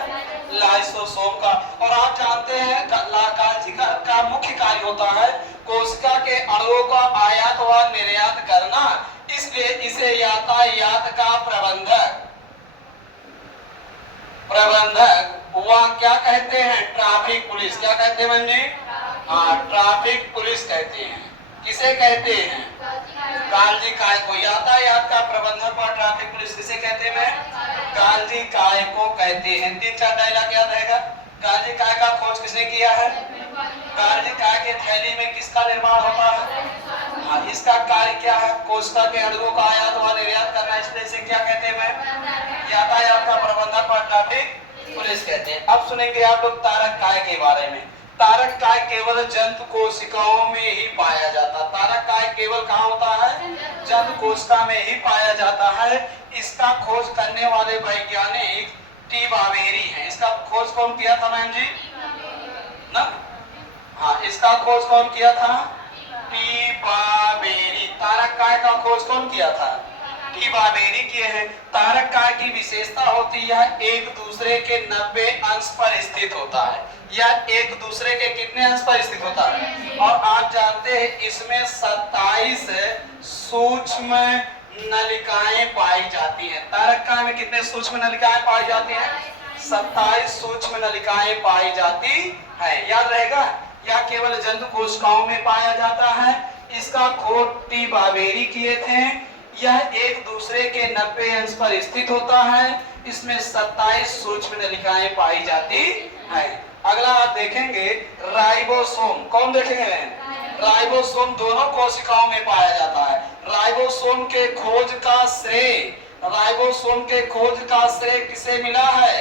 लाइसोसोम का। और आप जानते हैं गाल्जी का मुख्य कार्य होता है कोशिका के अणुओं का आयात व निर्यात करना, इसलिए इसे यातायात का प्रबंधक वह क्या कहते हैं? Traffic police. क्या कहते हैं जी? हाँ, ट्रैफिक पुलिस कहते हैं। किसे कहते हैं? गाल्जी काय को। यातायात का प्रबंधक और ट्रैफिक पुलिस किसे कहते हैं? गाल्जी काय को कहते हैं। 3-4 डायलॉग याद रहेगा। गाल्जी काय का खोज किसने किया है? गाल्जी काय के थैली में किसका निर्माण होता है? हाँ, इसका कार्य क्या है? कोशिका के अणुओं का आयात व निर्यात करना, इसलिए इसे क्या कहते हैं? यातायात का प्रबंधक और ट्रैफिक पुलिस कहते हैं। अब सुनेंगे आप लोग तारक काय के बारे में। तारक काय केवल जंतु कोशिकाओं में ही पाया जाता। तारक काय केवल कहाँ होता है? जंतु कोशिका में ही पाया जाता है। इसका खोज करने वाले वैज्ञानिक टी बावेरी हैं। इसका खोज कौन किया था मैम जी? ना? हाँ, इसका खोज कौन किया था? टी बावेरी। तारक काय का खोज कौन किया था? टी बावेरी किए हैं। तारक काय की विशेषता होती है एक दूसरे के 90 अंश पर स्थित होता है। यह एक दूसरे के कितने अंश पर स्थित होता है? और आप जानते हैं इसमें 27 सूक्ष्म नलिकाएं पाई जाती हैं। तारक काय में कितने सूक्ष्म नलिकाएं पाई जाती हैं? 27 सूक्ष्म नलिकाएं पाई जाती है। याद रहेगा, यह केवल जंतु कोशिकाओं में पाया जाता है। इसका खोज टी बावेरी किए थे। यह एक दूसरे के 90 अंश पर स्थित होता है। इसमें 27 सूक्ष्म नलिकाएं पाई जाती है। अगला आप देखेंगे राइबोसोम। कौन देखेंगे? राइबोसोम दोनों कोशिकाओं में पाया जाता है। राइबोसोम के खोज का श्रेय किसे मिला है?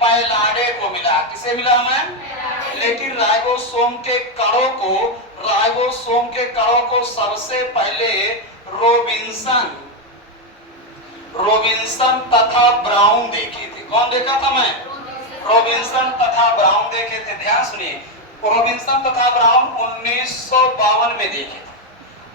पैलाडे को मिला। किसे मिला मैम? लेकिन राइबोसोम के कणों को सबसे पहले रोबिन्सन तथा ब्राउन देखे थे। कौन देखा था मैं? रोबिन्सन तथा ब्राउन देखे थे। ध्यान सुनिए, रोबिन्सन तथा ब्राउन 1952 में देखे थे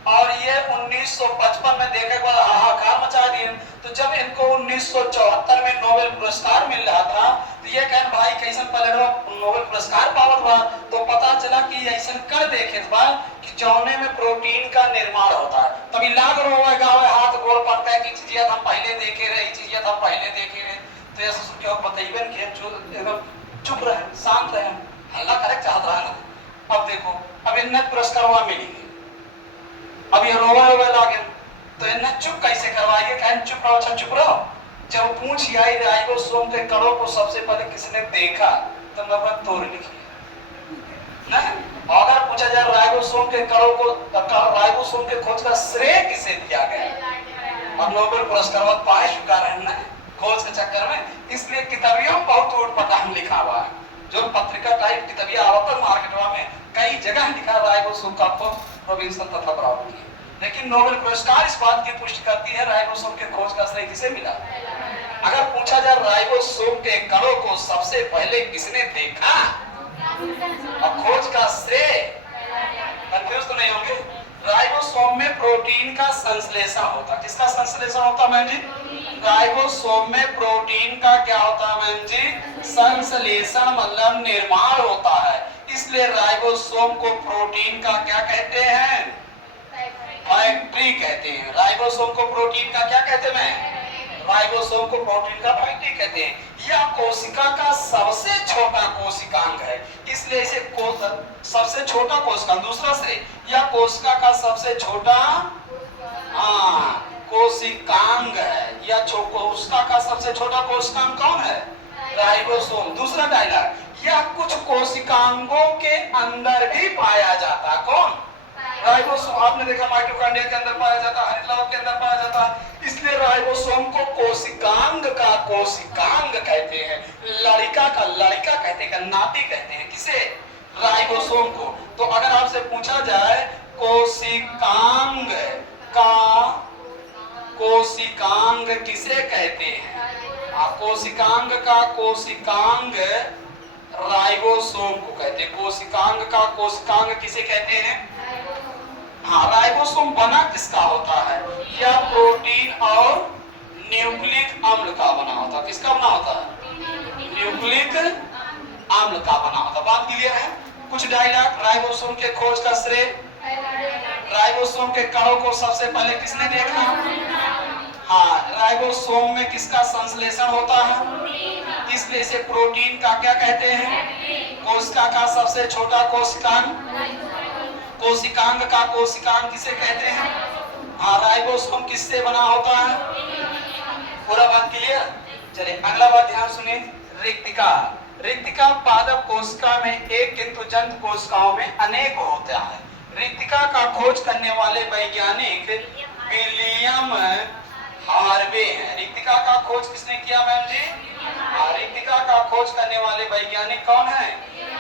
और ये 1955 में देखे के बाद हाहाकार मचा दिए। तो जब इनको 1974 में नोबेल पुरस्कार मिल रहा था तो ये कह भाई कैसे पलटवा नोबेल पुरस्कार पावत बा, तो पता चला कि ऐसा कर देखे बा कि जौने में प्रोटीन का निर्माण होता है। तभी लाग रोवे गावे हाथ गोड़ पड़ता है कि चीजें हम पहले देखे रहे, चीजें हम पहले देखे रहे। तो ऐसा सोच के बताइए कि एकदम चुप रहे, शांत रहे, हल्ला करे चाहत रहा ना। अब देखो, अब इन्हें पुरस्कार हुआ मिलेंगे, अब ये रोवे लागे तो इन्हें चुप कैसे करवाइए? कहें चुप रहो, अच्छा चुप रहो। जब पूछ आई राइबोसोम के कणों को सबसे पहले किसने देखा तो मतलब तोड़ लिखी ना। अगर पूछा जाए राइबोसोम के कणों को, राइबोसोम के खोज का श्रेय किसे दिया गया? अब नोबेल पुरस्कार पाए चुका है ना खोज के चक्कर में। इसलिए किताबियों बहुत उटपटांग लिखा हुआ है। जो पत्रिका टाइप किताबियां आवत मार्केटवा में कई जगह लिखा राइबोसोम का खोज रोबिन्सन तथा ब्राउन की। लेकिन नोबेल पुरस्कार इस बात की पुष्टि करती है राइबोसोम के खोज का श्रेय किसे मिला। अगर पूछा जाए राइबोसोम के कणों को सबसे पहले किसने देखा और खोज का श्रेय, कंफ्यूज तो नहीं होंगे। राइबोसोम में प्रोटीन का संश्लेषण होता। किसका संश्लेषण होता मैम जी? राइबोसोम में प्रोटीन का क्या होता है मैम जी? संश्लेषण मतलब निर्माण होता है। इसलिए राइबोसोम को प्रोटीन का क्या कहते हैं? फैक्ट्री कहते हैं। राइबोसोम को प्रोटीन का क्या कहते हैं? राइबोसोम को प्रोटीन का फैक्ट्री कहते हैं। यह कोशिका का सबसे छोटा कोशिकांग है, इसलिए इसे सबसे छोटा कोशिकांग। दूसरा से यह कोशिका का सबसे छोटा कोशिकांग है। यह कोशिका का सबसे छोटा कोशिकांग कौन है? राइबोसोम। दूसरा डायलॉग, यह कुछ कोशिकांगों के अंदर भी पाया जाता। कौन? राइबोसोम। आपने देखा माइटोकॉन्ड्रिया के अंदर पाया जाता है, हरित के अंदर पाया जाता है। इसलिए राइबोसोम को कोशिकांग का कोशिकांग कहते हैं, लड़िका का लड़िका कहते हैं, नाती कहते हैं। किसे? राइबोसोम को। तो अगर आपसे पूछा जाए कोशिकांग का, कोशिकांग किसे कहते हैं, कोशिकांग का कोशिकांग राइबोसोम को कहते हैं। कोशिकांग का कोशिकांग किसे कहते हैं? हाँ, राइबोसोम बना किसका होता है? यह प्रोटीन और न्यूक्लिक अम्ल का बना होता है। किसका बना होता है? न्यूक्लिक अम्ल का बना होता है। बात क्लियर है? कुछ डायलॉग। राइबोसोम के खोज का श्रेय, राइबोसोम के कणों को सबसे पहले किसने देखा? हाँ, राइबोसोम में किसका संश्लेषण होता है? इसलिए इसे प्रोटीन का क्या कहते हैं? कोशिका का सबसे छोटा कोशिकांग, कोशिकांग का कोशिकांग किसे कहते हैं? हाँ, राइबोसोम किससे बना होता है? पूरा बात क्लियर? चलिए अगला बात ध्यान सुनिए। रिक्तिका, रिक्तिका पादप कोशिका में एक किंतु जंतु कोशिकाओं में अनेक होता है। रिक्तिका का खोज करने वाले वैज्ञानिक विलियम हार्वे हैं। रिक्तिका का खोज किसने किया मैम जी? रिक्तिका का खोज करने वाले वैज्ञानिक कौन है?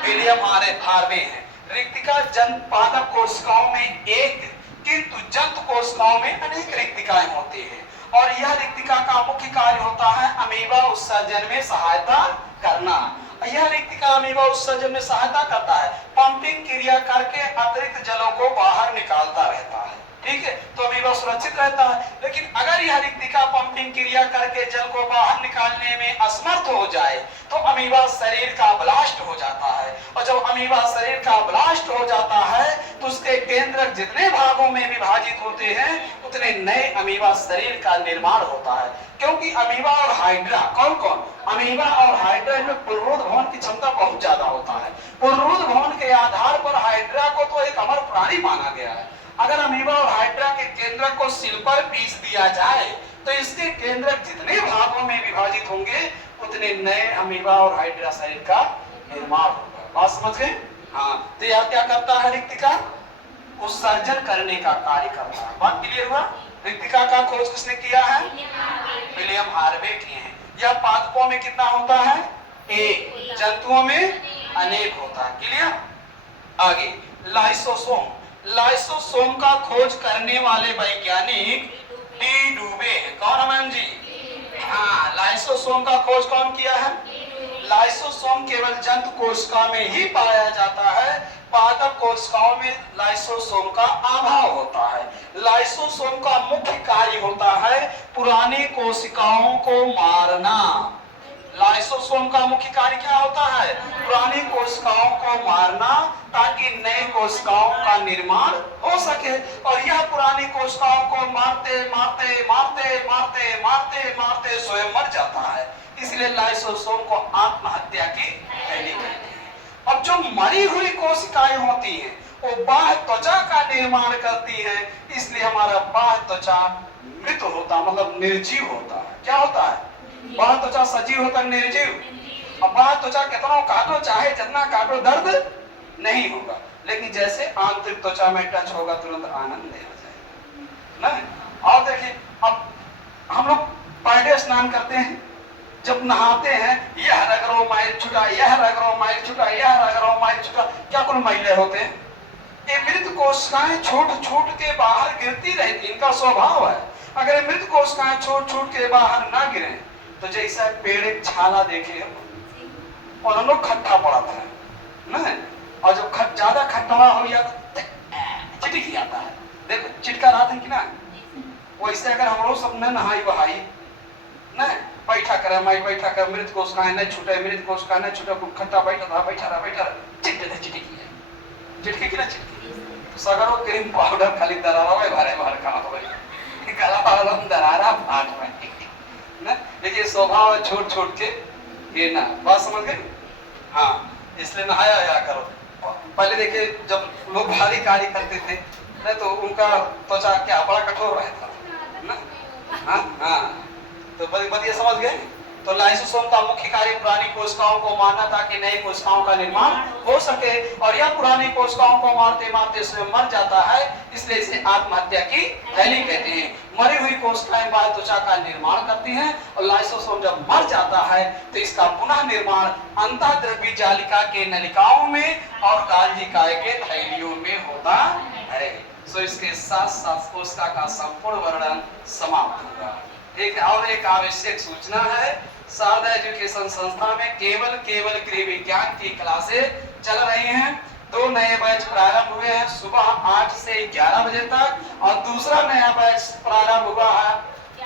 विलियम हार्वे हैं। रिक्तिका जंतु पादप कोशिकाओं में एक किंतु जंतु कोशिकाओं में अनेक रिक्तिकाएं होती है और यह रिक्तिका का मुख्य कार्य होता है अमीबा उत्सर्जन में सहायता करना। यह रिक्तिका अमीबा उत्सर्जन में सहायता करता है, पंपिंग क्रिया करके अतिरिक्त जलों को बाहर निकालता रहता है। ठीक है, तो अमीबा सुरक्षित रहता है। लेकिन अगर यह रिक्तिका पंपिंग क्रिया करके जल को बाहर निकालने में असमर्थ हो जाए तो अमीबा शरीर का ब्लास्ट हो जाता है और जब अमीबा शरीर का ब्लास्ट हो जाता है तो उसके केंद्रक जितने भागों में विभाजित होते हैं उतने नए अमीबा शरीर का निर्माण होता है। क्योंकि अमीबा और हाइड्रा, कौन कौन? अमीबा और हाइड्रा में पुनरुद्ध भवन की क्षमता बहुत ज्यादा होता है। पुनरुद्ध भवन के आधार पर हाइड्रा को तो एक अमर प्राणी माना गया है। अगर अमीबा और हाइड्रा के केंद्रक को सिल पर पीस दिया जाए तो इसके केंद्रक जितने भागों में विभाजित होंगे उतने नए अमीबा और हाइड्रा शरीर का निर्माण होगा। बात समझ गए? हाँ, तो यह क्या करता है? रिक्तिका उत्सर्जन करने का कार्य करता है। बात क्लियर हुआ? रिक्तिका का खोज किसने किया है? विलियम हार्वे किए हैं। यह पादपों में कितना होता है? एक, जंतुओं में अनेक होता है। क्लियर? आगे लाइसोसोम, लाइसोसोम का खोज करने वाले वैज्ञानिक डी डुबे हैं। कौन है मैम जी? हाँ, लाइसोसोम का खोज कौन किया है? लाइसोसोम केवल जंतु कोशिका में ही पाया जाता है, पादप कोशिकाओं में लाइसोसोम का अभाव होता है। लाइसोसोम का मुख्य कार्य होता है पुरानी कोशिकाओं को मारना। लाइसोसोम का मुख्य कार्य क्या होता है? पुरानी कोशिकाओं को मारना ताकि नए कोशिकाओं का निर्माण हो सके और यह पुरानी कोशिकाओं को मारते मारते मारते मारते मारते मारते स्वयं मर जाता है। इसलिए लाइसोसोम को आत्महत्या की पहली कहते हैं। अब जो मरी हुई कोशिकाएं होती हैं वो बाह्य त्वचा का निर्माण करती हैं, इसलिए हमारा बाह्य त्वचा मृत होता, मतलब निर्जीव होता है। क्या होता है? बाह्य त्वचा सजीव होता है, निर्जीव। अब बाह्य त्वचा कितना काटो, चाहे जितना काटो दर्द नहीं होगा, लेकिन जैसे आंतरिक त्वचा में टच होगा तुरंत आनंद हो जाएगा ना। और देखिए, अब हम लोग पर डे स्नान करते हैं, जब नहाते हैं यह रगड़ो माइल छुटा, यह रगड़ो माइल छुटा, यह रगड़ो माइल छुटा, क्या कुल मैले होते हैं? ये मृत कोशिकाएं छूट छूट के बाहर गिरती रहती, इनका स्वभाव है। अगर मृत कोशिकाएं छूट छूट के बाहर ना गिरे तो जैसा पेड़ एक छाला देखे और हम लोग खट्टा पड़ा था ना, और जब ज्यादा खट्टा हो गया तो चिटक जाता है। देखो चिटका रहा था कि ना, वैसे अगर हम लोग सब न नहाई बहाई ना, बैठा करे माई बैठा कर, मृत कोशिकाएं न छूटे, मृत कोशिकाएं न छूटे, खट्टा बैठा रहा चिटकी कि ना चिटकी। सगरो क्रीम पाउडर खाली दरारा में भरे भर का हो गई, गला वाला दरारा फाट में ना। देखिए स्वभाव छोड़ छोड़ के गिरना। बात समझ गए? हाँ, इसलिए नहाया या करो। पहले देखिए जब लोग भारी कार्य करते थे ना तो उनका त्वचा क्या बड़ा कठोर रहता था ना। हाँ हाँ, तो बढ़िया समझ गए। तो लाइसोसोम का मुख्य कार्य पुरानी कोशिकाओं को मारना ताकि नई कोशिकाओं का निर्माण हो सके और यह पुरानी कोशिकाओं को मारते मारते स्वयं मर जाता है, इसलिए इसे आत्महत्या की थैली कहते हैं। मरी हुई कोशिकाएं बाह्य त्वचा का निर्माण करती हैं और लाइसोसोम जब मर जाता है तो इसका पुनः निर्माण अंतःद्रव्य जालिका के नलिकाओं में और गाल्गी काय के थैलियों में होता है। सो इसके साथ साथ कोशिका का संपूर्ण वर्णन समाप्त होगा। एक और एक आवश्यक सूचना है, शारदा एजुकेशन संस्था में केवल गृह विज्ञान की क्लासेस चल रही हैं। 2 नए बैच प्रारंभ हुए हैं सुबह 8 से 11 बजे तक और दूसरा नया बैच प्रारंभ हुआ है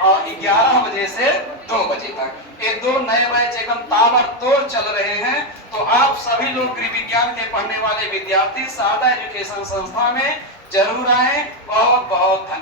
और 11 बजे से 2 बजे तक। ये 2 नए बैच एकदम ताबड़तोड़ चल रहे हैं। तो आप सभी लोग गृह विज्ञान के पढ़ने वाले विद्यार्थी शारदा एजुकेशन संस्था में जरूर आए। बहुत बहुत धन्यवाद।